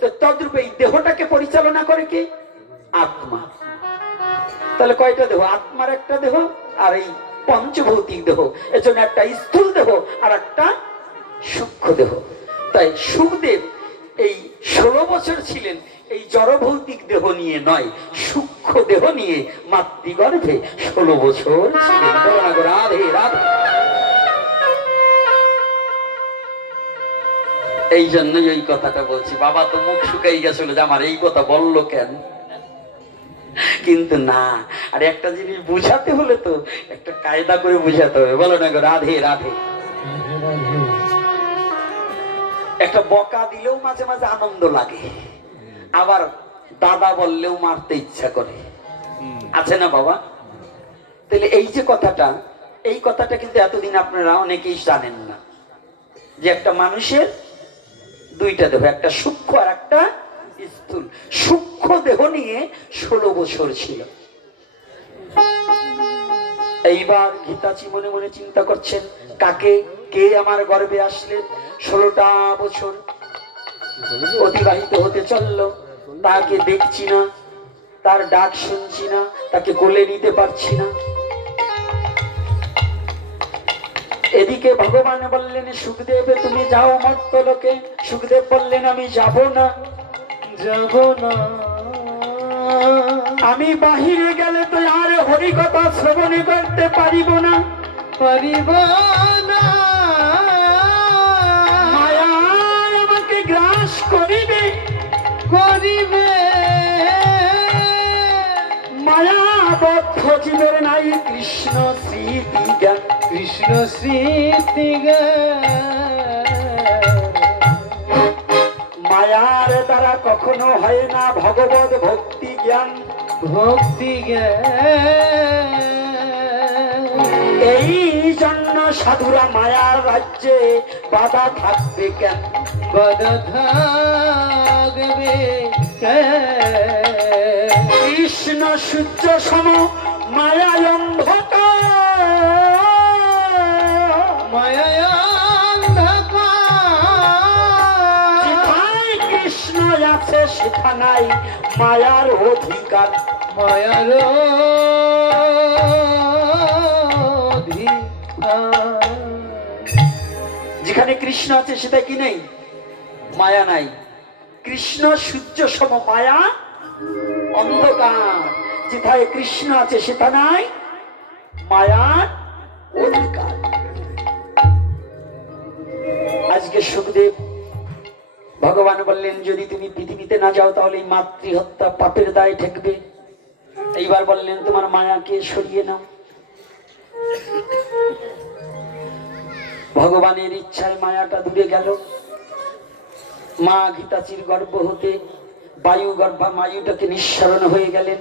তো তদ্রূপ এই দেহটাকে পরিচালনা করে কে? আত্মা। তাহলে কয়টা দেহ? আত্মার একটা দেহ আর এই পঞ্চভৌতিক দেহ, এজন্য একটা স্থূল দেহ আর একটা সূক্ষ্ম দেহ। তাই সুখদেব এই 16 বছর ছিলেন এই জড়ভৌতিক দেহ নিয়ে নয়, সূক্ষ্ম দেহ নিয়ে মাতৃগর্ভে 16 বছর ছিলেন। রাধে রাধে। এই জন্যই ওই কথাটা বলছি। বাবা তো মুখ শুকাই গেছিল যে আমার এই কথা বললো কেন, কিন্তু না, আর একটা জিনিস বুঝাতে হলে তো একটা কায়দা করে বুঝাতে হবে। বলো না গো রাধে রাধে। একটা বকা দিলেও মাঝে মাঝে আনন্দ লাগে, আবার দাদা বললেও মারতে ইচ্ছা করে, আছে না বাবা? তাহলে এই যে কথাটা, এই কথাটা কিন্তু এতদিন আপনারা অনেকেই জানেন না, যে একটা মানুষের 2টা দেহ, একটা সূক্ষ্ম আর একটা স্থূল। সূক্ষ্ম দেহ নিয়ে 16 বছর ছিল। এইবার গীতাজি মনে মনে চিন্তা করছেন, কাকে কে আমার গর্ভে আসলেন? 16টা বছর অতিবাহিত হতে চললো, তাকে দেখছি না, তার ডাক শুনছি না, তাকে কোলে নিতে পারছি না। এদিকে ভগবান বললেন সুখদেব তুমি যাও মর্তলোকে। সুখদেব বললেন আমি যাব না, যাব না। আমি বাহিরে গেলে তো আর হরিকথা শ্রবণ করতে পারিব না, পারিব না। মায়া আমাকে গ্রাস করিবে, করিবে। মায়াবদ্ধ জীবের নাই কৃষ্ণ স্মৃতি জ্ঞান। কৃষ্ণ স্মৃতি মায়ার দ্বারা কখনো হয় না ভগবত ভক্তি জ্ঞান। ভক্তি এই জন্য সাধুরা মায়ার রাজ্যে বাধা থাকবে কেন? বাধা থাকবে কৃষ্ণ সূর্য সম মায়া অন্ধকার। মায়া যেখানে কৃষ্ণ আছে সেখানে মায়ার অধিকার। মায়ার যেখানে কৃষ্ণ আছে সেটা কি নেই? মায়া নাই। কৃষ্ণ সূর্য সম মায়া অন্ধকার। যেথায় কৃষ্ণ আছে সেটা নাই মায়ার সুখদেব ভগবান বললেন যদি তুমি পৃথিবীতে না যাও তাহলে এই মাতৃহত্যা পাপের দায় ঠেকবে। এইবার বললেন তোমার মায়াকে সরিয়ে নাও। ভগবানের ইচ্ছায় মায়াটা দূরে গেল। মা ঘৃতাচির গর্ভ হতে বায়ু গর্ভা মায়ুটাকে নিঃসরণ হয়ে গেলেন।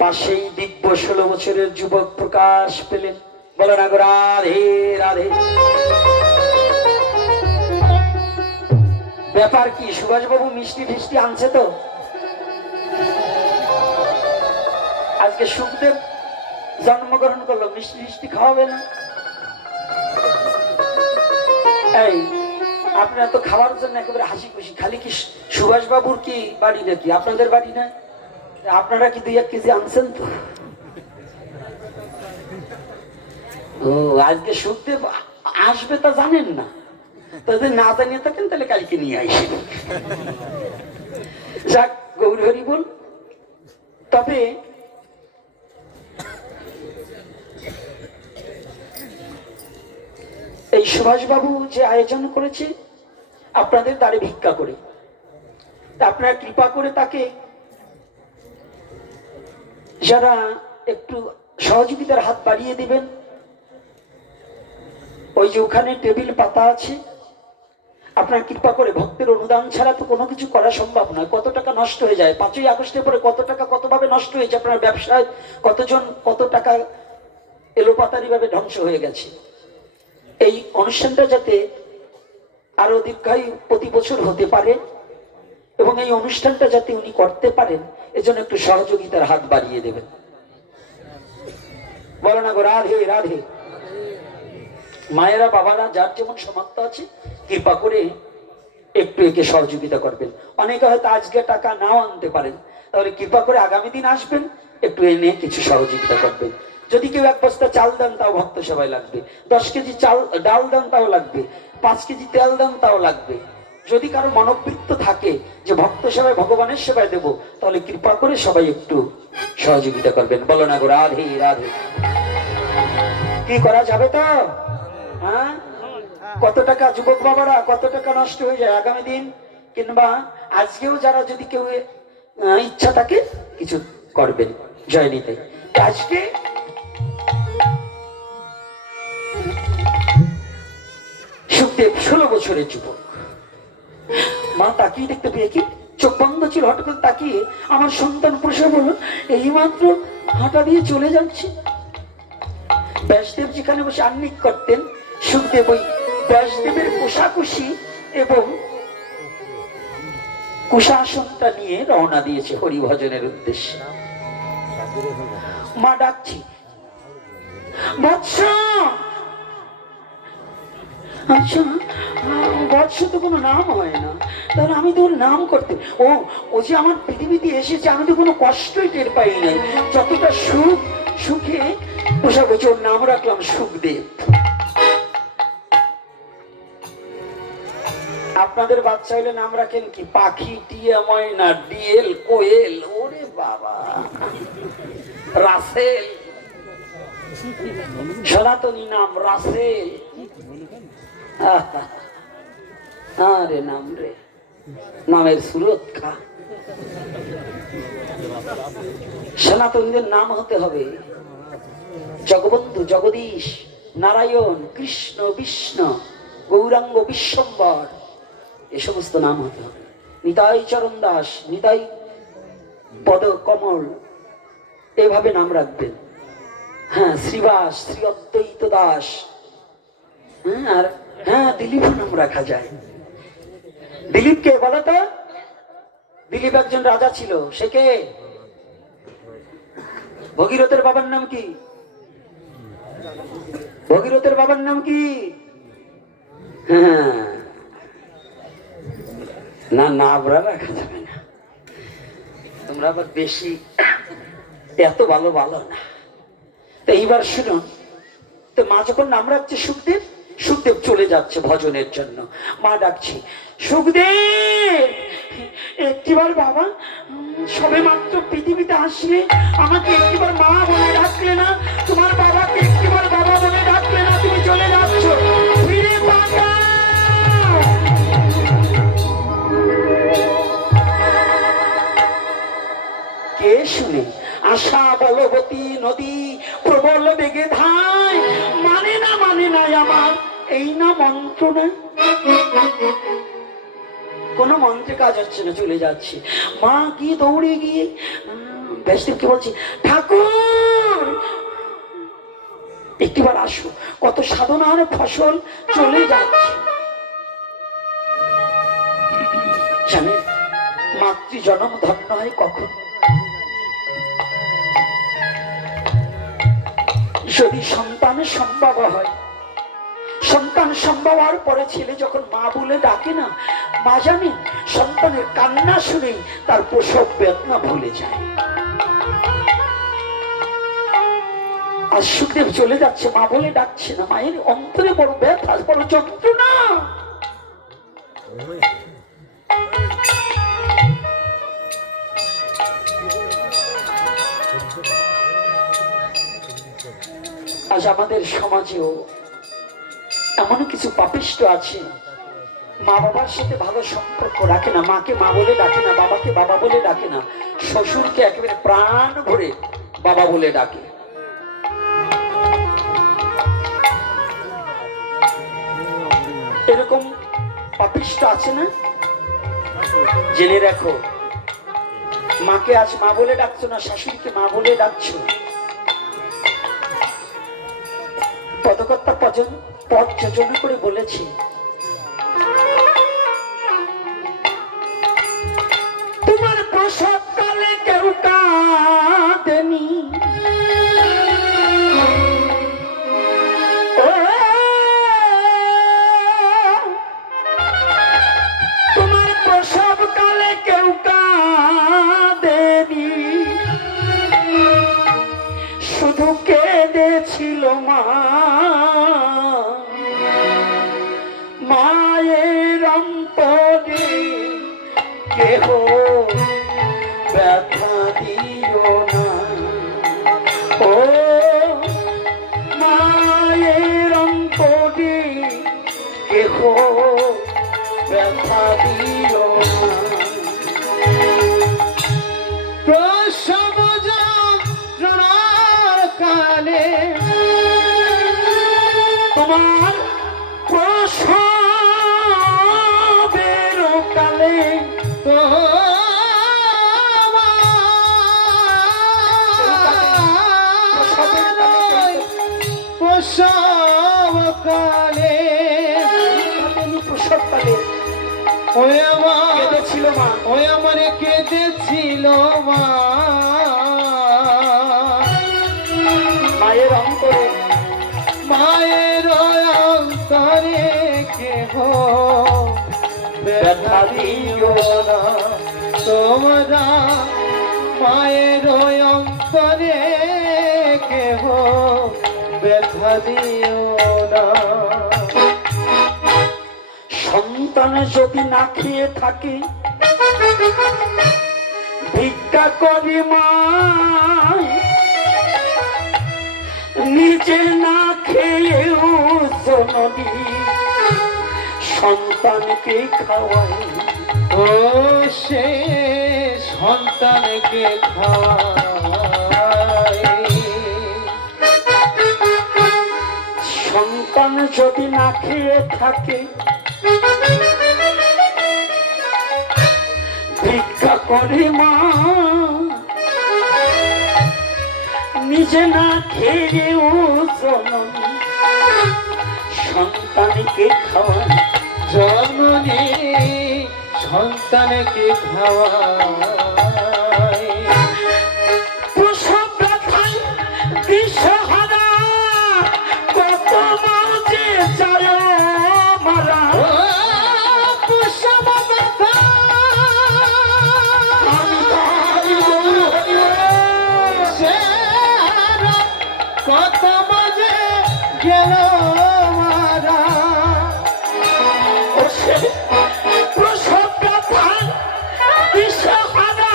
পাশেই দিব্য 16 বছরের যুবক প্রকাশ পেলেন। বলো না গো রাধে রাধে। ব্যাপার কি সুভাষবাবু মিষ্টি ফিষ্টি আনছে তো? আজকে সুখদেব জন্মগ্রহণ করলো, মিষ্টি ফিষ্টি খাওয়াবে না? এই আপনারা তো খাওয়ার জন্য একেবারে হাসি খুশি। খালি কি সুভাষবাবুর কি বাড়ি নাকি আপনাদের বাড়ি না? আপনারা কি 2-1 কেজি আনছেন তো? ও আজকে সুখদেব আসবে তা জানেন না? তাদের না জানিয়ে থাকেন তাহলে কালকে নিয়ে আসেন। যাক গৌর হরি বল। তবে এই সুভাষবাবু যে আয়োজন করেছে আপনাদের দ্বারে ভিক্ষা করে, আপনারা কৃপা করে তাকে যারা একটু সহযোগিতার হাত বাড়িয়ে দিবেন। ওই যে ওখানে টেবিল পাতা আছে, আপনার কৃপা করে ভক্তের অনুদান ছাড়া তো কোনো কিছু করা সম্ভব নয়। কত টাকা নষ্ট হয়ে যায় 5ই আগস্টের পরে, কত টাকা কতভাবে নষ্ট হয়েছে। আপনার ব্যবসায় কতজন কত টাকা এলোপাতারি ভাবে ধ্বংস হয়ে গেছে। এই অনুষ্ঠানটা যাতে আরো দীর্ঘায়ু প্রতি বছর হতে পারে এবং এই অনুষ্ঠানটা যাতে উনি করতে পারেন এজন্য একটু সহযোগিতার হাত বাড়িয়ে দেবেন। বলো না গো রাধে রাধে। মায়েরা বাবারা যার যেমন সামর্থ্য আছে কৃপা করে একটু একে সহযোগিতা করবেন। অনেকে হয়তো আজকে টাকা নাও আনতে পারেন, তাহলে কৃপা করে আগামী দিন আসবেন, একটু এনে কিছু সহযোগিতা করবেন। যদি কেউ 1 বস্তা চাল দেন তাও ভক্ত সেবায় লাগবে, 10 কেজি ডাল দেন তাও লাগবে, 5 কেজি তেল দেন তাও লাগবে। যদি কারো মনোবৃত্ত থাকে যে ভক্ত সেবায় ভগবানের সেবায় দেব, তাহলে কৃপা করে সবাই একটু সহযোগিতা করবেন। বলো না গো রাধে রাধে। কি করা যাবে তো? হ্যাঁ, কত টাকা যুবক বাবারা কত টাকা নষ্ট হয়ে যায় আগামী দিন, কিংবা আজকেও যারা যদি কেউ ইচ্ছা থাকে কিছু করবেন জয় নিতে। আজকে সুখদেব 16 বছরের যুবক। মা তাকিয়ে দেখতে পেয়ে কি চোখ বন্ধ ছিল, হঠাৎ করে তাকিয়ে আমার সন্তান প্রসব হলো, এই মাত্র হাঁটা দিয়ে চলে যাচ্ছে। ব্যাসদেব যেখানে বসে আহ্নিক করতেন, সুখদেব ওই ব্যাসদেবের কোষাকুষি এবং কুশাসনটা নিয়ে রওনা দিয়েছে হরিভজনের উদ্দেশ্যে। মা ডাকছি, বৎস। আচ্ছা বৎস তো কোনো নাম হয় না, তাহলে আমি তো ওর নাম করতে, ও যে আমার পৃথিবীতে এসেছে আমি তো কোনো কষ্টই টের পাই নাই। যতটা সুখে পোশাক হয়েছে, ওর নাম রাখলাম সুখদেব। আপনাদের বাচ্চা হলে নাম রাখেন কি? পাখি, টিয়া, ময়না, ডিএল, কোয়েল, ওরে বাবা, রাসেল। সনাতনী নাম রাসেল। আরে নাম রে, নামের সুরত খা। সনাতনীদের নাম হতে হবে জগবন্ধু, জগদীশ, নারায়ণ, কৃষ্ণ, বিষ্ণু, গৌরাঙ্গ, বিশ্বম্বর, এ সমস্ত নাম হতে হবে। নিতাই চরণ দাস, নিতাই পদ কমল, এভাবে নাম রাখবেন। হ্যাঁ, শ্রীবাস, শ্রী অদ্বৈত দাস। আর হ্যাঁ, দিলীপ নাম রাখা যায়। দিলীপ কে বলো তো? দিলীপ একজন রাজা ছিল। সে কে? ভগীরথের বাবার নাম কি? ভগীরথের বাবার নাম কি? হ্যাঁ, না না আমরা রাখা যাবে না, তোমরা আবার বেশি এত ভালো ভালো না। তো এইবার শুনুন তো, মা যখন নাম রাখছে সুখদেব, সুখদেব চলে যাচ্ছে ভজনের জন্য। মা ডাকছে, সুখদেব একটিবার বাবা, সবে মাত্র পৃথিবীতে আসলে আমাকে একটিবার মা বলে ডাকলে না, তোমার বাবাকে একটিবার বাবা বলে ডাকলে না, তুমি চলে যাচ্ছ, ফিরে পাতা শুনে আশা বলবতী নদী প্রবল বেগে ধায়, মানে না আমার এই না মন্ত্রণা। কোন মন্ত্রে কাজ হচ্ছে না, চলে যাচ্ছে। মা গিয়ে দৌড়ে গিয়ে ব্যাসদেবকে বলছি, ঠাকুর একটিবার আসো, কত সাধনার ফসল চলে যাচ্ছে। জানেন মাতৃ জন্ম ধন্য হয় কখন? যদি সন্তান সম্ভব হয়। সন্তান সম্ভব হওয়ার পরে ছেলে যখন মা বলে ডাকে না, মা জানেন সন্তানের কান্না শুনেই তার প্রসব বেদনা ভুলে যায়। আর সুখদেব চলে যাচ্ছে, মা বলে ডাকছে না, মায়ের অন্তরে বড় ব্যথা, বড় যন্ত্রণা। আজ আমাদের সমাজেও এমন কিছু পাপিষ্ট আছে, মা বাবার সাথে ভালো সম্পর্ক রাখে না, মাকে মা বলে ডাকে না, বাবাকে বাবা বলে ডাকে না, শ্বশুরকে একেবারে প্রাণ ভরে বাবা বলে ডাকে। এরকম পাপিষ্ট আছে না? জেনে রাখো, মাকে আজ মা বলে ডাকছো না, শাশুড়িকে মা বলে ডাকছো। পদকর্তা পদ যোজনা করে বলেছি, তোমার প্রসবকালে কেউ কাঁদেনি, তোমার প্রসবকালে কেউ কাঁদেনি, শুধু কেঁদেছিল মা। মায়ের অন্তরে কেহ ব্যথা দিও না, ও মায়ের অন্তরে কেহ ব্যথা দিও না। প্রসব যন্ত্রণার কালে তোমার প্রসবের কালে প্রসবকালে প্রসবকালে ওই আমার কেঁদেছিল মা, ওই আমার কেঁদেছিল মা। মায়ের অন্তরে মায়ের অন্তরে কেহ ব্যথা দিও না, তোমরা মায়ের অন্তরে কেহ ব্যথা দিও না। সন্তান যদি না খেয়ে থাকে, ভিক্ষা করি মা, নিজে না খেয়েও জননী সন্তানকে খাওয়ায়। ও সে সন্তানকে খাওয়ায়। সন্তান যদি না খেয়ে থাকে, ভিক্ষা করে মা, নিজে না খেয়েও জননী সন্তানকে খাওয়ায়। জননী সন্তানকে খাওয়ায়। প্রসব ব্যথায় দিশাহারা কত মাঝে যায় মারা। প্রসব ব্যথা কত মাঝে গেল মারা। প্রসব ব্যথায় দিশাহারা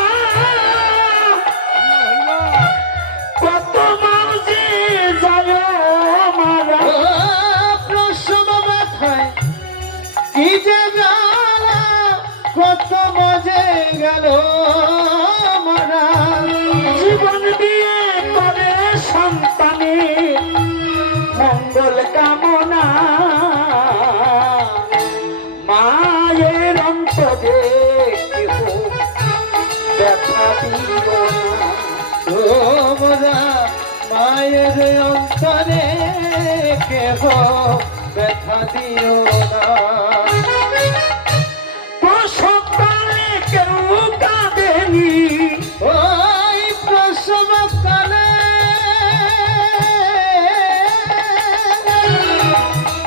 কত মাঝে যায় মারা। প্রসব ব্যথায় কি যে জ্বালা কত মাঝে গেল মারা। মঙ্গল কামনা মায়ের অন্তরে কেহ ব্যথা দিও না। তোমরা মায়ের অন্তরে কেহ ব্যথা দিও না। প্রসবকালে কেউ কাঁদেনি, ওই প্রসবকালে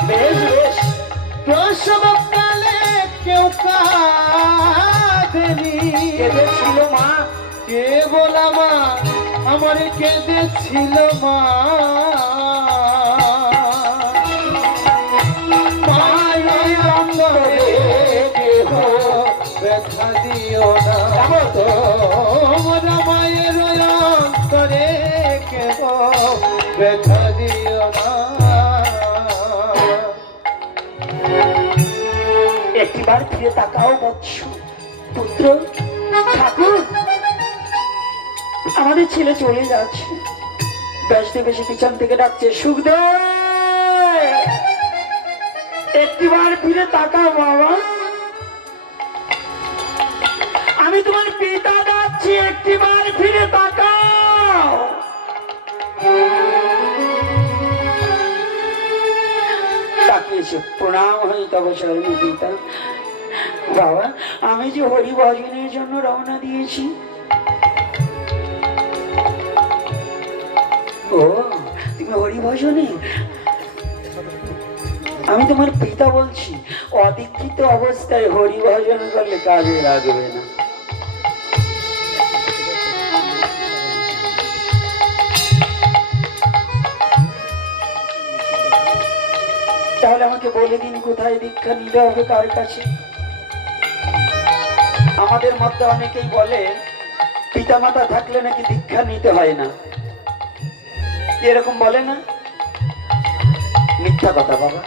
বেশ বেশ প্রসবকালে কেউ কাঁদেনি। কেঁদেছিল মা, কে বলা মা আমার কেঁদেছিল মা। মায়ের অন্তরে কেহ ব্যথা দিও না। তোমরা মায়ের অন্তরে কেহ ব্যথা দিও না। একটিবার ফিরে তাকাও বৎস। পুত্র, ঠাকুর, আমাদের ছেলে চলে যাচ্ছে। ব্যাসদেব এসে পিছন থেকে ডাকছে, সুখদেব, একটিবার ফিরে তাকাও বাবা, আমি তোমার পিতা যাচ্ছি, একটিবার ফিরে তাকাও। তাকিয়েছে, প্রণাম হয়ে তবে শরণী পিতা। বাবা, আমি যে হরি ভজনের জন্য রওনা দিয়েছি। ও, তুমি হরি ভজনে? আমি তোমার পিতা বলছি, অদীক্ষিত অবস্থায় হরি ভজন করলে কাজে লাগবে না। তাহলে আমাকে বলে দিন, কোথায় দীক্ষা নিতে হবে, কার কাছে? আমাদের মধ্যে অনেকেই বলে পিতামাতা থাকলে নাকি দীক্ষা নিতে হয় না, এরকম বলে না? মিথ্যা কথা বাবা,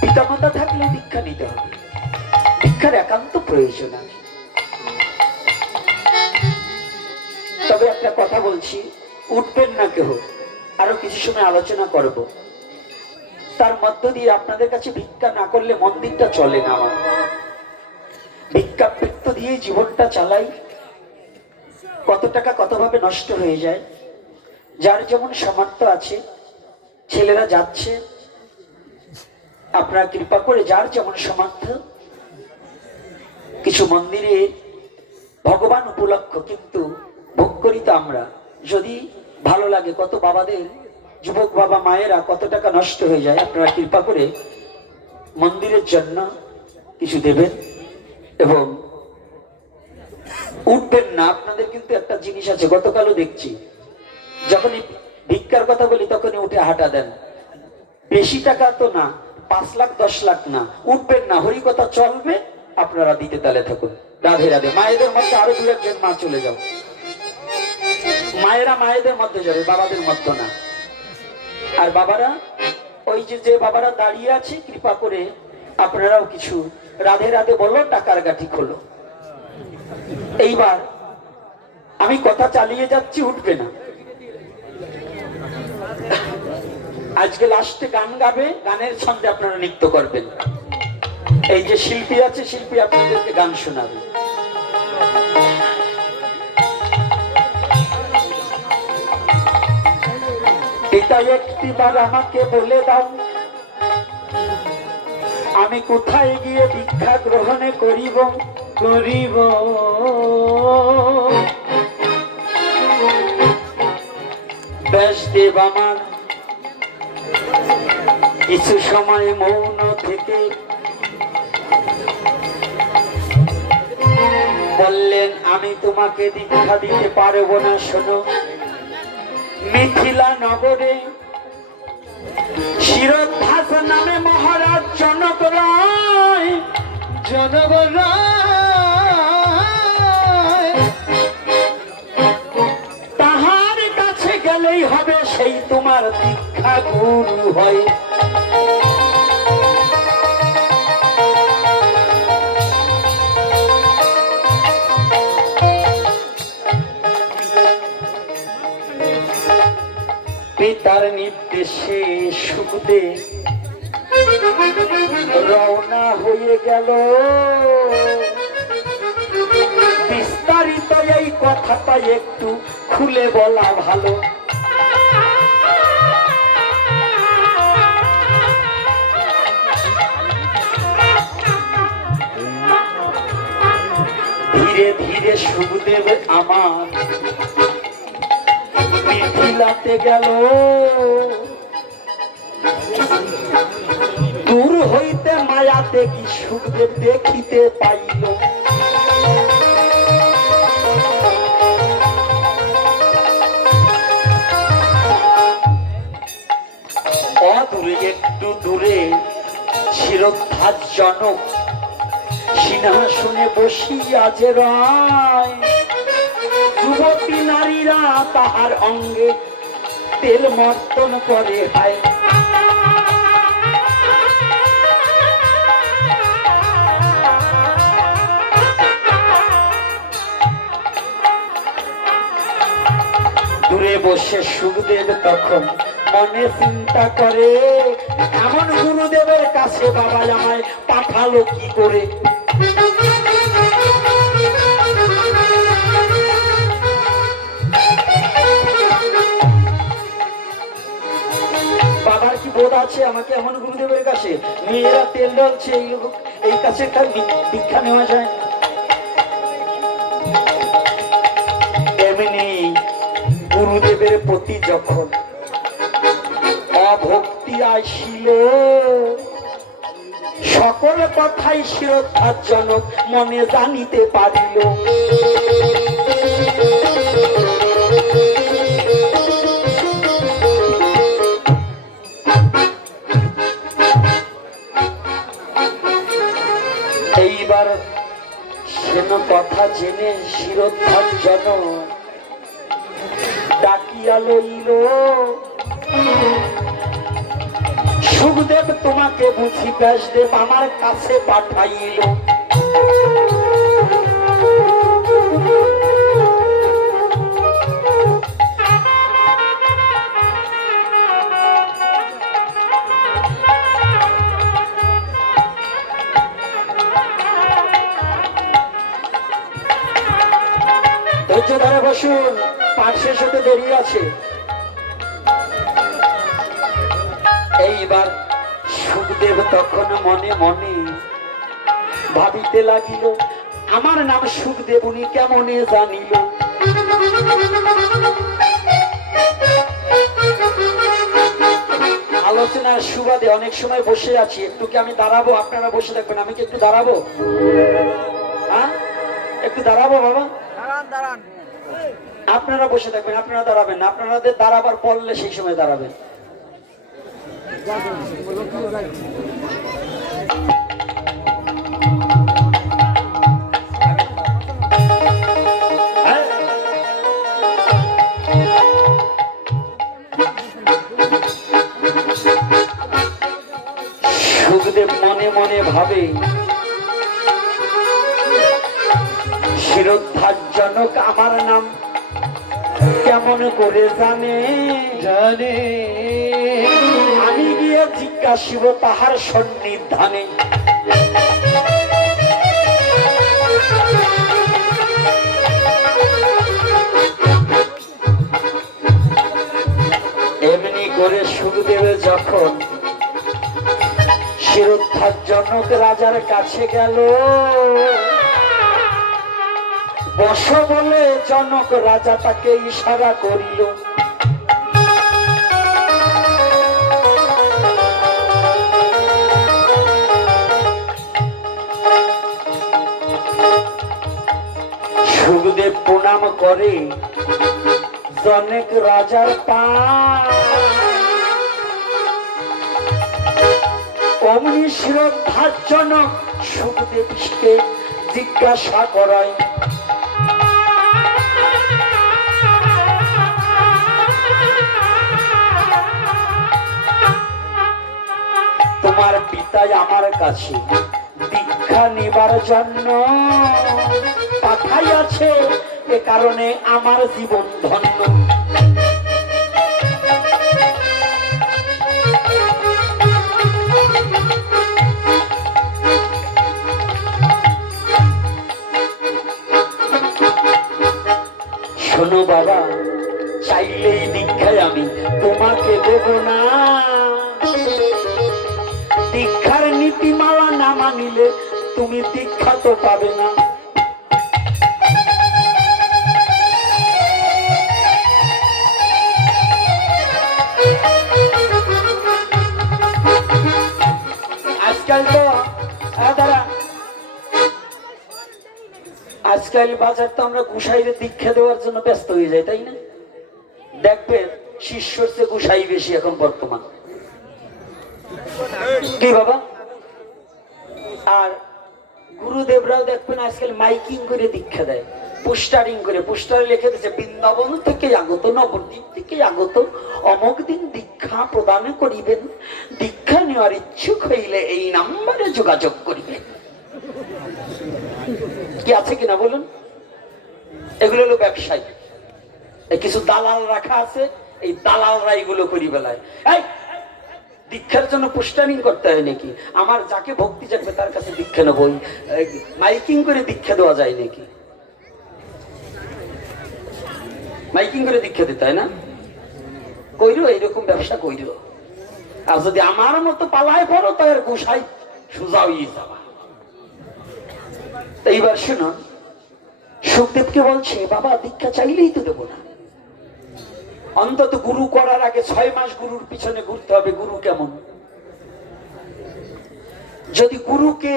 পিতামাতা থাকলে দীক্ষা নিতে হবে, দীক্ষার একান্ত প্রয়োজন আছে। তবে একটা কথা বলছি, উঠবেন না কেহ, আরো কিছু সময় আলোচনা করব। তার মধ্য দিয়ে আপনাদের কাছে ভিক্ষা না করলে মন্দিরটা চলে না। আমার ভিক্ষা বৃত্ত দিয়ে জীবনটা চালাই, কত টাকা কতভাবে নষ্ট হয়ে যায়। যার যেমন সামর্থ্য আছে, ছেলেরা যাচ্ছে, আপনারা কৃপা করে যার যেমন সামর্থ্য কিছু মন্দিরে ভগবান উপলক্ষ কিন্তু ভোগ করি তো আমরা। যদি ভালো লাগে, কত বাবাদের, যুবক বাবা মায়েরা কত টাকা নষ্ট হয়ে যায়, আপনারা কৃপা করে মন্দিরের জন্য কিছু দেবেন এবং উঠবেন না। আপনাদের কিন্তু একটা জিনিস আছে, গতকালও দেখছি, যখনই ভিক্ষার কথা বলি তখনই উঠে হাঁটা দেন। বেশি টাকা তো না, 5 লাখ 10 লাখ না, উঠবেন না, হরি কথা চলবে, আপনারা দিতে তালে থাকুন। রাধে রাধে। মায়েদের মধ্যে আরো 2-1 মা চলে যাও, মায়েরা মায়েদের মধ্যে যাবে, বাবাদের মধ্যে না। আর বাবারা, ওই যে বাবারা দাঁড়িয়ে আছে, কৃপা করে আপনারাও কিছু রাধে রাধে বলো, টাকার গাঠি খোলো। এইবার আমি কথা চালিয়ে যাচ্ছি, উঠবে না। আজকে লাস্টে গান গাবে, গানের ছন্দে আপনারা নৃত্য করবেন। এই যে শিল্পী আছে, শিল্পী আপনাদেরকে গান শোনাবে। পিতা, একটিবার আমাকে বলে দাও, আমি কোথায় গিয়ে দীক্ষা গ্রহণে করিব? ব্যাসদেব আমার কিছু সময় মৌন থেকে বললেন, আমি তোমাকে দীক্ষা দিতে পারবো না। শোনো, মিথিলা নগরে শিরোদ্ধাস নামে মহারাজ জনক রায়, তাহার কাছে গেলেই হবে, সেই তোমার দীক্ষা গুরু হয়। পিতার নির্দেশে সুখদেব রওনা হয়ে গেল। বিস্তারিত এই কথাটা একটু খুলে বলা ভালো। ধীরে ধীরে সুখদেব আমার মিথিলাতে গেল। দূর হইতে মায়াতে কি সুখদেব দেখিতে পাইল। অদূরে একটু দূরে শিরোদ্ধার জনক সিংহাসনে বসিয়া যে রায়। যুবতী নারীরা তাহার অঙ্গে তেল মর্তন করে হায়। দূরে বসে সুখদেব তখন মনে চিন্তা করে, এমন গুরুদেবের কাছে বাবা আমায় পাঠালো কি করে। বাবার কি বোধ আছে আমাকে এমন গুরুদেবের কাছে? মেয়েরা তেল ঢালছে, এই কাছে একটা দীক্ষা নেওয়া যায়। এমনি গুরুদেবের প্রতি যখন অভক্তি আসিল, সকল কথাই শ্রদ্ধাজনক মনে জানিতে পারিল। এইবার সেন কথা জেনে শ্রদ্ধাজনক ডাকিয়া লইল, সুখদেব তোমাকে বুঝি ব্যাসদেব আমার কাছে পাঠাইল। ধৈর্য ধরে বসুন, পাঠ শেষ হতে দেরি আছে। এইবার সুখদেব তখন মনে মনে ভাবিতে লাগিল, আমার নাম সুখদেব, উনি কেমনে জানিল। আলোচনার সুবাদে অনেক সময় বসে আছি, একটু কি আমি দাঁড়াবো? আপনারা বসে থাকবেন, আমি কি একটু দাঁড়াবো? হ্যাঁ, একটু দাঁড়াবো বাবা? আপনারা বসে থাকবেন, আপনারা দাঁড়াবেন না। আপনাদের দাঁড়াবার পড়লে সেই সময় দাঁড়াবেন। সুখদেব মনে মনে ভাবে, শিরোদ্ধারজনক আমার নাম কেমন করে জানে। আমি গিয়ে জিজ্ঞাসিব তাহার সন্নিধানে। এমনি করে সুখদেব যখন শিরোদ্ধারজনক রাজার কাছে গেল, বস বলে জনক রাজা তাকে ইশারা করিল। সুখদেব প্রণাম করে জনক রাজার পায়। অমনি শ্রদ্ধাজনক সুখদেবকে জিজ্ঞাসা করায়, তোমার পিতাই আমার কাছে দীক্ষা নেবার জন্য পাঠাইয়াছে, এ কারণে আমার জীবন ধন্য। শোনো বাবা, চাইলেই দীক্ষায় আমি তোমাকে দেব না। দীক্ষার নীতিমালা না মানিলে তুমি দীক্ষা তো পাবে না। আজকাল তো দাদা, আজকাল বাজার তো আমরা গুসাইরে দীক্ষা দেওয়ার জন্য ব্যস্ত হয়ে যাই, তাই না? দেখবেন শিষ্যর চেয়ে গুসাই বেশি এখন বর্তমান। কি বাবা? আর গুরুদেবরাও দেখবেন আজকাল মাইকিং করে দীক্ষা দেয়, পোস্টারিং করে, পোস্টারে লিখে দিচ্ছে বৃন্দাবন থেকে আগত, নবদ্বীপ থেকে আগত, অমুক দিন দীক্ষা প্রদান করিবেন, দীক্ষা নেওয়ার ইচ্ছুক হইলে এই নাম্বারে যোগাযোগ করিবেন। কি আছে কিনা বলুন? এগুলো হলো ব্যবসায়ী, কিছু দালাল রাখা আছে, এই দালালরা এগুলো করি বেলায়। এই দীক্ষার জন্য পোস্টারিং করতে হয় নাকি? আমার যাকে ভক্তি জাগবে তার কাছে দীক্ষা নেবো, মাইকিং করে দীক্ষা দেওয়া যায় নাকি? মাইকিং করে দীক্ষা দিতে হয় না? কইরো এইরকম ব্যবসা কইরো। আর যদি আমার মতো পালায় পড়ো তাহলে গোসাই সোজাই যাবা। এইবার শুনুন, সুখদেবকে বলছে বাবা দীক্ষা চাইলেই তো দেবো না, অন্তত গুরু করার আগে 6 মাস গুরুর পিছনে ঘুরতে হবে। গুরু কেমন? যদি গুরুকে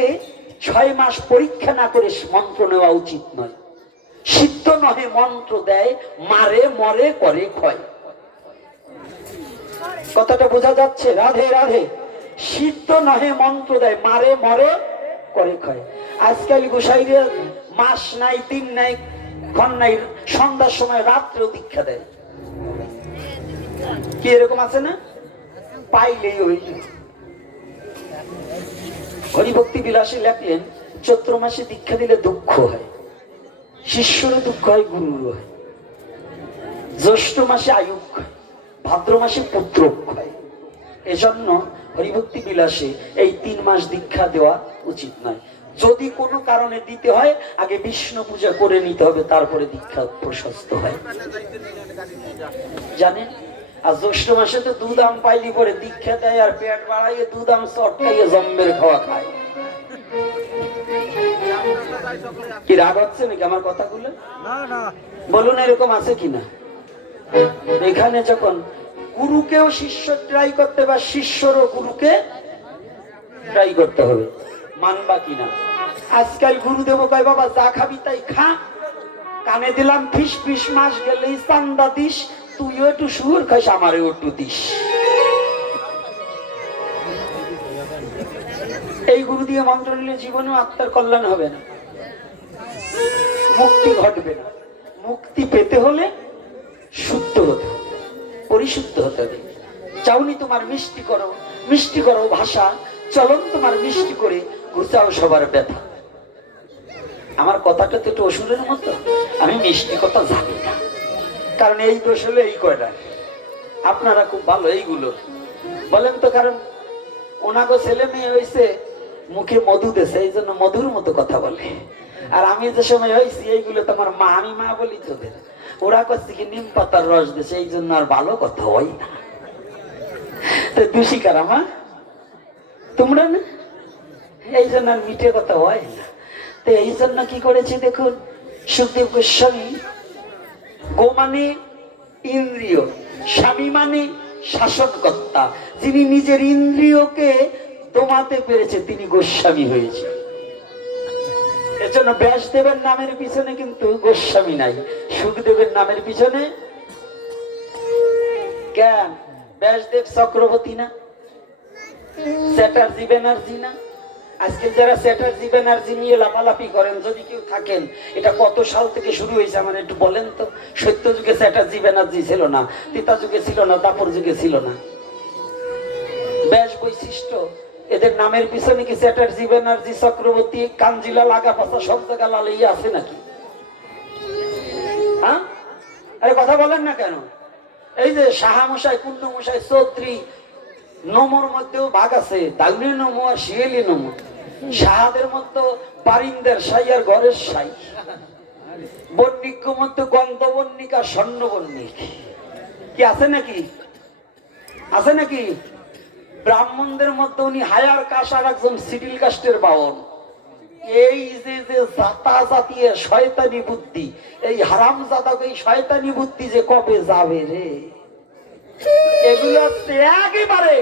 6 মাস পরীক্ষা না করে মন্ত্র নেওয়া উচিত নয়। সিদ্ধ নহে মন্ত্র দেয়, মারে মরে করে ক্ষয়। কথাটা বোঝা যাচ্ছে? রাধে রাধে। সিদ্ধ নহে মন্ত্র দেয়, মারে মরে করে ক্ষয়। আজকাল গোসাইরে মাস নাই, দিন নাই, ক্ষণ নাই, সন্ধ্যার সময় রাত্রেও দীক্ষা দেয়। কি এরকম আছে না? পাইলেই হইল। হরিভক্তি বিলাসী লেখলেন চৈত্র মাসে দীক্ষা দিলে দুঃখ হয়, শিষ্যরও দুঃখ হয়, গুরুরও হয়। জ্যৈষ্ঠ মাসে আয়ুক হয়, ভাদ্র মাসে পুত্র হয়। এজন্য হরিভক্তি বিলাসে এই 3 মাস দীক্ষা দেওয়া উচিত নয়। যদি কোনো কারণে দিতে হয় আগে বিষ্ণু পূজা করে নিতে হবে, তারপরে দীক্ষা প্রশস্ত হয়, জানেন? আর জ্যৈষ্ঠ মাসে তো দুধ আম পাইলি পরে দীক্ষা দেয়, আর পেট বাড়াইয়ে দুধ আম চটকাইয়ে জম্বের খাওয়া খায়। কি রাগ হচ্ছে নাকি আমার কথাগুলো? বলুন এরকম আছে কিনা? এখানে যখন গুরুকেও শিষ্য ট্রাই করতে, বা শিষ্যরও গুরুকে ট্রাই করতে হবে, মানবা কিনা? আজকাল গুরুদেব কয় বাবা যা খাবি তাই খা, কানে দিলাম ফিস ফিস, মাস গেলেই চান্দা দিস, তুইও একটু সুর খাইস, আমারও একটু দিস। এই গুরু দিয়ে মন্ত্র নিলে জীবনেও আত্মার কল্যাণ হবে না, মুক্তি ঘটবে না। মুক্তি পেতে হলে শুদ্ধ হতে হবে, পরিশুদ্ধ হতে হবে। চাউনি তোমার মিষ্টি করো, মিষ্টি করো ভাষা, চলন তোমার মিষ্টি করে ঘুচাও সবার ব্যথা। আমার কথাটা তো একটু অসুরের মতো, আমি মিষ্টি কথা জানি না, কারণ এই দোষ হলো এই কয়টা। আপনারা খুব ভালো এইগুলো বলেন তো, কারণ ওনাগো ছেলে মেয়ে হয়েছে মুখে মধু দেশে, এই জন্য মধুর মতো কথা বলে। আর আমি যে সময় হয়েছি এইগুলো তোমার মা, আমি মা বলি তোদের, ওরা করছে কি নিম পাতার রস দেশে, এই জন্য আর ভালো কথা হয় না। তো দোষী কারা মা? তোমরা না, এই জন্য আর মিঠে কথা হয় না। তো এই জন্য কি করেছে দেখুন, সুখদেব গোস্বামী, গো মানে ইন্দ্রিয়, স্বামী মানে শাসনকর্তা, যিনি নিজের ইন্দ্রিয়কে দমাতে পেরেছে তিনি গোস্বামী হয়েছে। এর জন্য ব্যাসদেবের নামের পিছনে কিন্তু গোস্বামী নাই, সুখদেবের নামের পিছনে। কেন? ব্যাসদেব চক্রবর্তী না, চ্যাটার্জি ব্যানার্জি না? আজকে যারা চ্যাটার্জি ব্যানার্জি নিয়ে লাফালাফি করেন, যদি কেউ থাকেন, এটা কত সাল থেকে শুরু হয়েছে আমার একটু বলেন তো? সত্য যুগে চ্যাটার্জি ব্যানার্জি ছিল না, ত্রেতা যুগে ছিল না, দাপর যুগে ছিল না। ব্যাস বৈশিষ্ট্য, এদের নামের পিছনে কি চ্যাটার্জি ব্যানার্জি চক্রবর্তী কাঞ্জিলা লাগা পাতা সব জায়গা লালিয়ে আছে নাকি? হ্যাঁ, আরে কথা বলেন না কেন? এই যে সাহামশাই, কুন্ডমশাই, চৌধুরী, নমর মধ্যেও ভাগ আছে, দাউলি নমো আর শিয়ালি নমো। সাহাদের মধ্যে বারিন্দার সাই আর ঘরের সাই, বন্নিক মধ্যে গন্ধবন্নিক আর স্বর্ণবন্নিক কি আছে নাকি? আছে নাকি? ব্রাহ্মণদের মধ্যে উনি হায়ার কাস্ট আর একজন সিডিল কাস্টের বাহন। এই যে যে জাতা জাতীয় শয়তানি বুদ্ধি, এই হারাম জাতাকে এই শয়তানি বুদ্ধি যে কবে যাবে রে, এগুলো হচ্ছে একেবারে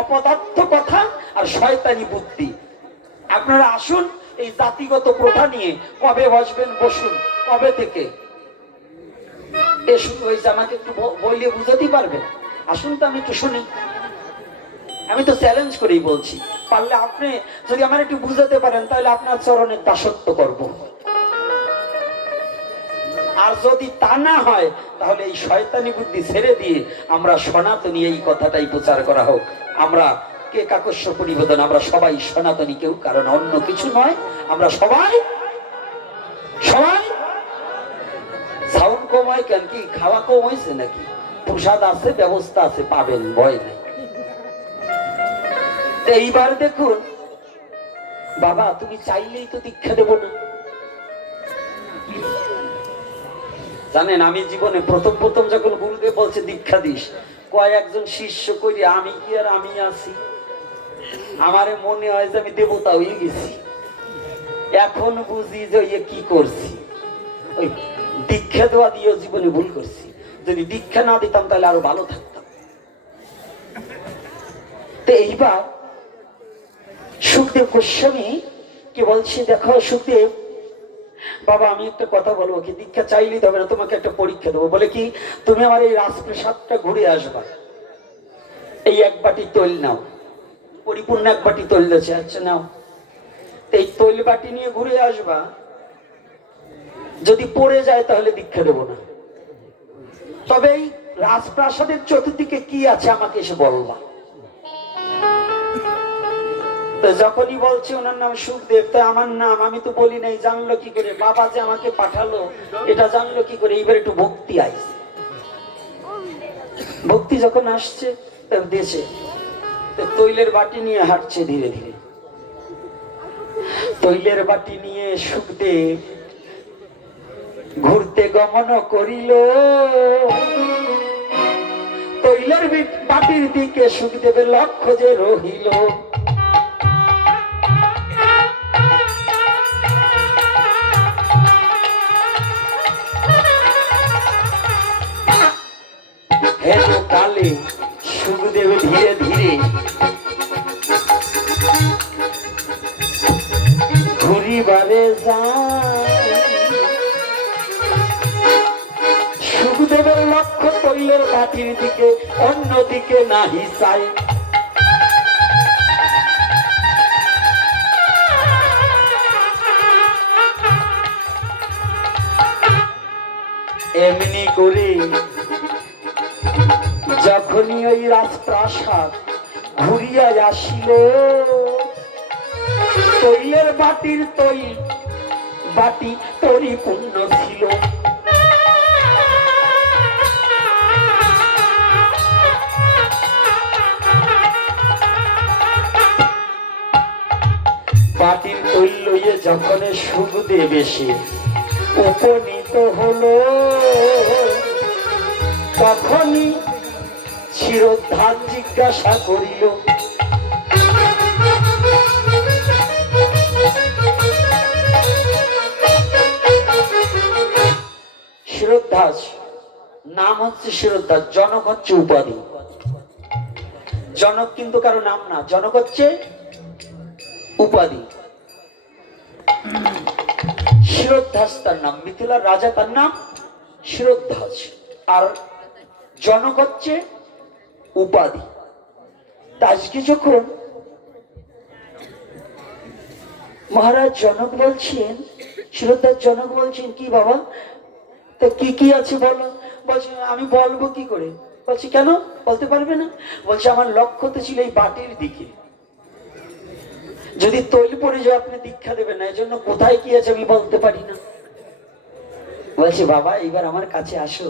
অপদার্থ কথা আর শয়তানি বুদ্ধি। আপনারা আসুন, এই জাতিগত প্রথা নিয়ে কবে বসবেন বসুন, কবে থেকে এ শুরু হয়েছে আমাকে একটু বললে বুঝাতে পারবেন? আসুন তো, আমি একটু শুনি। আমি তো চ্যালেঞ্জ করেই বলছি, পারলে আপনি যদি আমার একটু বুঝাতে পারেন তাহলে আপনার চরণের দাসত্ব করব। আর যদি তা না হয় তাহলে এই শয়তানি বুদ্ধি ছেড়ে দিয়ে আমরা সনাতনী এই কথাটাই প্রচার করা হোক। আমরা কে কাকস্য পরিবেদন, আমরা সবাই সনাতনী, কেউ কারণ অন্য কিছু নয়। আমরা সবাই সবাই সাউন্ড কম হয় কেন? কি খাওয়া কম হয়েছে নাকি? প্রসাদ আছে, ব্যবস্থা আছে, পাবেন, ভয় নাই। এইবার দেখুন, বাবা তুমি চাইলেই তো দীক্ষা দেব না। জানেন, আমি জীবনে প্রথম প্রথম যখন গুরুদেব বলছে দীক্ষা দিস, কয়েকজন শিষ্য করি, আমি কি আর আমি আছি? আমারে মনে হয় যে আমি দেবতা হয়ে গেছি। এখন বুঝি যে ইয়ে কি করছি, ওই দীক্ষা দেওয়া দিয়েও জীবনে ভুল করছি। যদি দীক্ষা না দিতাম তাহলে আরো ভালো থাকতাম। তো এইবার সুখদেব গোস্বামী কি বলছে, দেখো সুখদেব বাবা, আমি একটা কথা বলবো, কি দীক্ষা চাইলেই হবে না, তোমাকে একটা পরীক্ষা দেবো। বলে কি, তুমি আমার এই রাজপ্রাসাদটা ঘুরে আসবা, এই এক বাটি তৈল নাও, পরিপূর্ণ এক বাটি তৈল দিয়েছে, আচ্ছা নাও। এই তৈল বাটি নিয়ে ঘুরে আসবা, যদি পড়ে যায় তাহলে দীক্ষা দেবো না। তবে এই রাজপ্রাসাদের চতুর্দিকে কি আছে আমাকে এসে বলবা। তো যখনই বলছে ওনার নাম সুখদেব, তো আমার নাম আমি তো বলি নাই, জানলো কি করে? বাবা যে আমাকে পাঠালো এটা জানলো কি করে? এইবার একটু ভক্তি আইছে। ভক্তি যখন আসছে দেশে, তৈলের বাটি নিয়ে হাঁটছে ধীরে ধীরে। তৈলের বাটি নিয়ে সুখদেব ঘুরতে গমন করিল। তৈলের বাটির দিকে সুখদেবের লক্ষ্য যে রহিল। কালে সুখদেব ধীরে ধীরে ঘুরিবারে যায়। সুখদেবের লক্ষ্য তৈলের বাটির দিকে, অন্যদিকে নাহি চাই। এমনি করে যখনই ওই রাজপ্রাসাদ ঘুরিয়া আসিল, তৈলের বাটির তৈল বাটি পরিপূর্ণ ছিল। বাটির তৈল লইয়ে যখন সুখদেব এসে উপনীত হলো, তখনই শিরোদ্ধার জিজ্ঞাসা করিল, শিরোদ্ধাস নাম হচ্ছে শিরোদ্ধাস, জনক হচ্ছে উপাধি। জনক কিন্তু কারো নাম না, জনক হচ্ছে উপাধি। শিরোদ্ধাস তার নাম, মিথিলার রাজা তার নাম শিরোদ্ধাস, আর জনক হচ্ছে উপাধি। আজকে যখন মহারাজ জনক বলছেন, শিরোদ্ধাস জনক বলছেন, কি বাবা তা কি কি আছে বলো? বলছে আমি বলবো কি করে? বলছে কেন বলতে পারবে না? বলছে আমার লক্ষ্য তো ছিল এই বাটির দিকে, যদি তৈল পড়ে যায় আপনি দীক্ষা দেবেন না, এই জন্য কোথায় কি আছে আমি বলতে পারি না। বলছে বাবা এবার আমার কাছে আসো।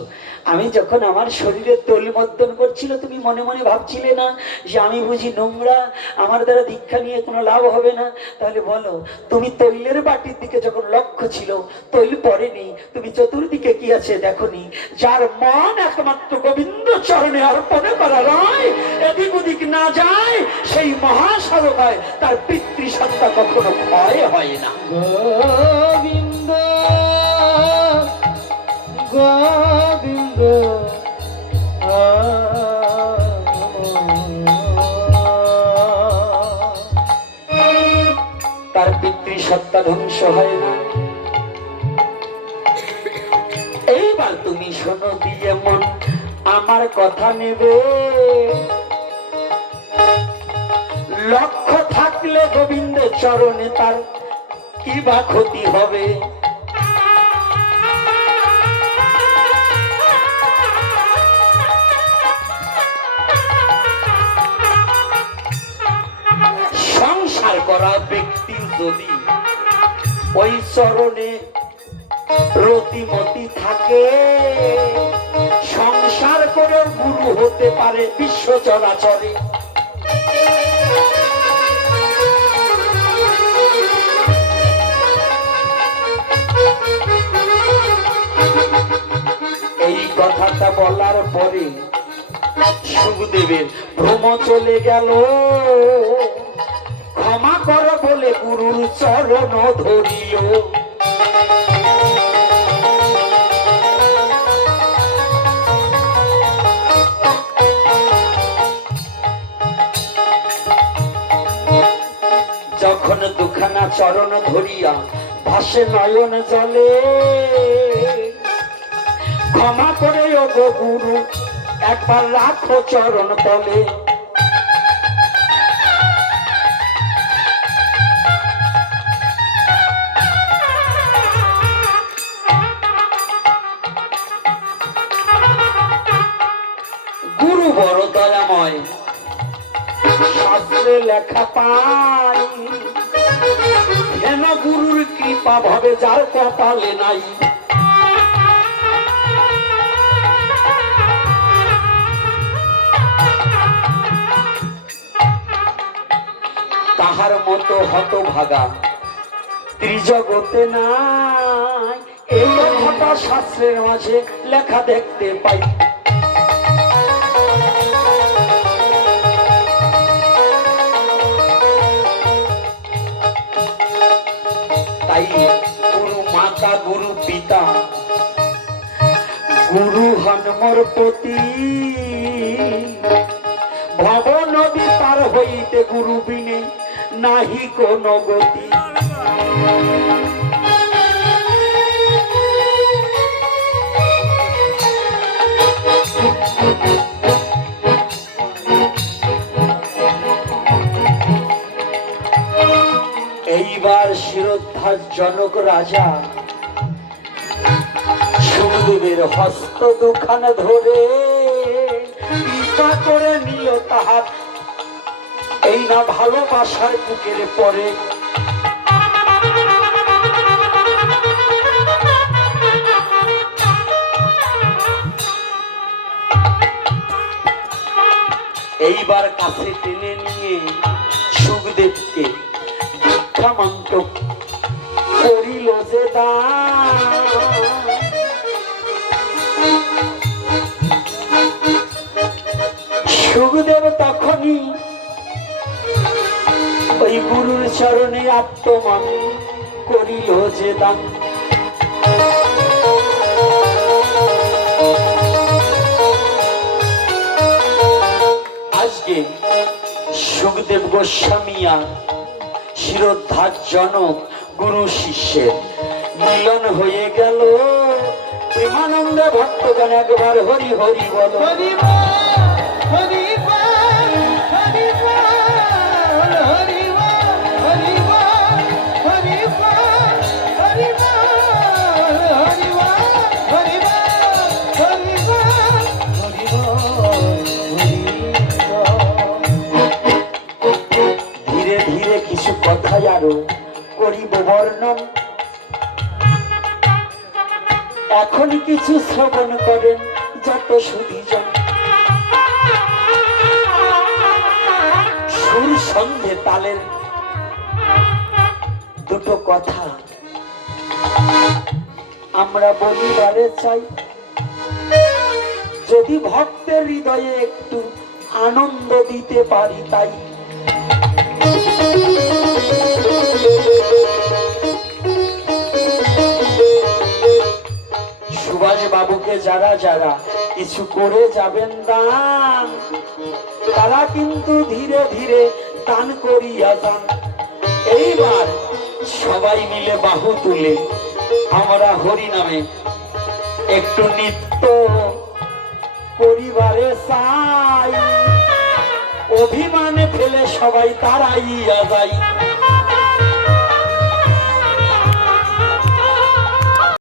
আমি যখন আমার শরীরে তৈলমর্দন করছিল তুমি মনে মনে ভাবছিলে না যে আমি বুঝি নোংরা, আমার দ্বারা দীক্ষা নিয়ে কোনো লাভ হবে না? তাহলে বলো, তুমি তৈলের বাটির দিকে যখন লক্ষ্য ছিল তৈল পড়েনি, তুমি চতুর্দিকে কি আছে দেখনি? যার মন একমাত্র গোবিন্দ চরণে অর্পণে করা নয়, এদিক ওদিক না যায়, সেই মহাসাধক হয়, তার পিতৃসত্তা কখনো ক্ষয় হয় না। গোবিন্দ গোবিন্দ তার পিতৃসত্তা ধ্বংস হয় না। এইবার তুমি শোনো দিয়ে মন, আমার কথা নেবে। লক্ষ্য থাকলে গোবিন্দের চরণে তার কি বা ক্ষতি হবে? সংসার করা ব্যক্তি যদি ওই চরণে রতিমতি থাকে, সংসার করে গুরু হতে পারে বিশ্ব চরাচরে। এই কথাটা বলার পরে সুখদেবের ভ্রম চলে গেল। ক্ষমা কর বলে গুরুর চরণ ধরিও। যখন দুখানা চরণ ধরিয়া ভাসে নয়ন জলে, ক্ষমা করে ওগো গুরু একবার রাখো চরণ তলে। গুরু বড় দয়াময়, শাস্ত্রে লেখা পাই, কেন গুরুর কৃপা ভাবে যার কপালে নাই। তাহার মতো হতভাগা ত্রিজগতে নাই, এই কথাটা শাস্ত্রের মাঝে লেখা দেখতে পাই। তাই গুরু মাতা, গুরু পিতা, গুরু হন মোর পতি। ভব নদী পার হইতে গুরু বিনে নাহি কোন গতি। এইবার শিরোদ্ধার জনক রাজা সুখদেবের হস্ত দুখানা ধরে কৃপা করে নিল তাহার, এই না ভালোবাসার বুকের পরে। এইবার কাছে টেনে নিয়ে সুখদেবকে দীক্ষা মন্ত্র করিল যে দান। সুখদেব তখনই ওই গুরুর চরণে আত্মমান করিল যে দান। আজকে সুখদেব গোস্বামিয়া শিরোদ্ধার জনক গুরু শিষ্যের মিলন হয়ে গেল। প্রেমানন্দে ভক্তগণ একবার হরি হরি বল। হরি বল, হরি বল, হরি বল, হরি বল, হরি বল, হরি বল, হরি বল, হরি বল, হরি বল, হরি বল, হরি বল। ধীরে ধীরে কিছু কথাই আরো করিব বর্ণন। এখন কিছু শ্রবণ করেন যত সুধীজন, সুর সন্ধে তালের দুটো কথা আমরা বলিবারে চাই। যদি ভক্তের হৃদয়ে একটু আনন্দ দিতে পারি তাই। সুভাষ বাবুকে যারা যারা কিছু করে যাবেন দান, তারা কিন্তু ধীরে ধীরে দান করিয়া যান। এইবার সবাই মিলে বাহু তুলে আমরা হরি নামে একটু নৃত্য পরিবারে চাই। অভিমানে ফেলে সবাই তাড়াইয়া যায়।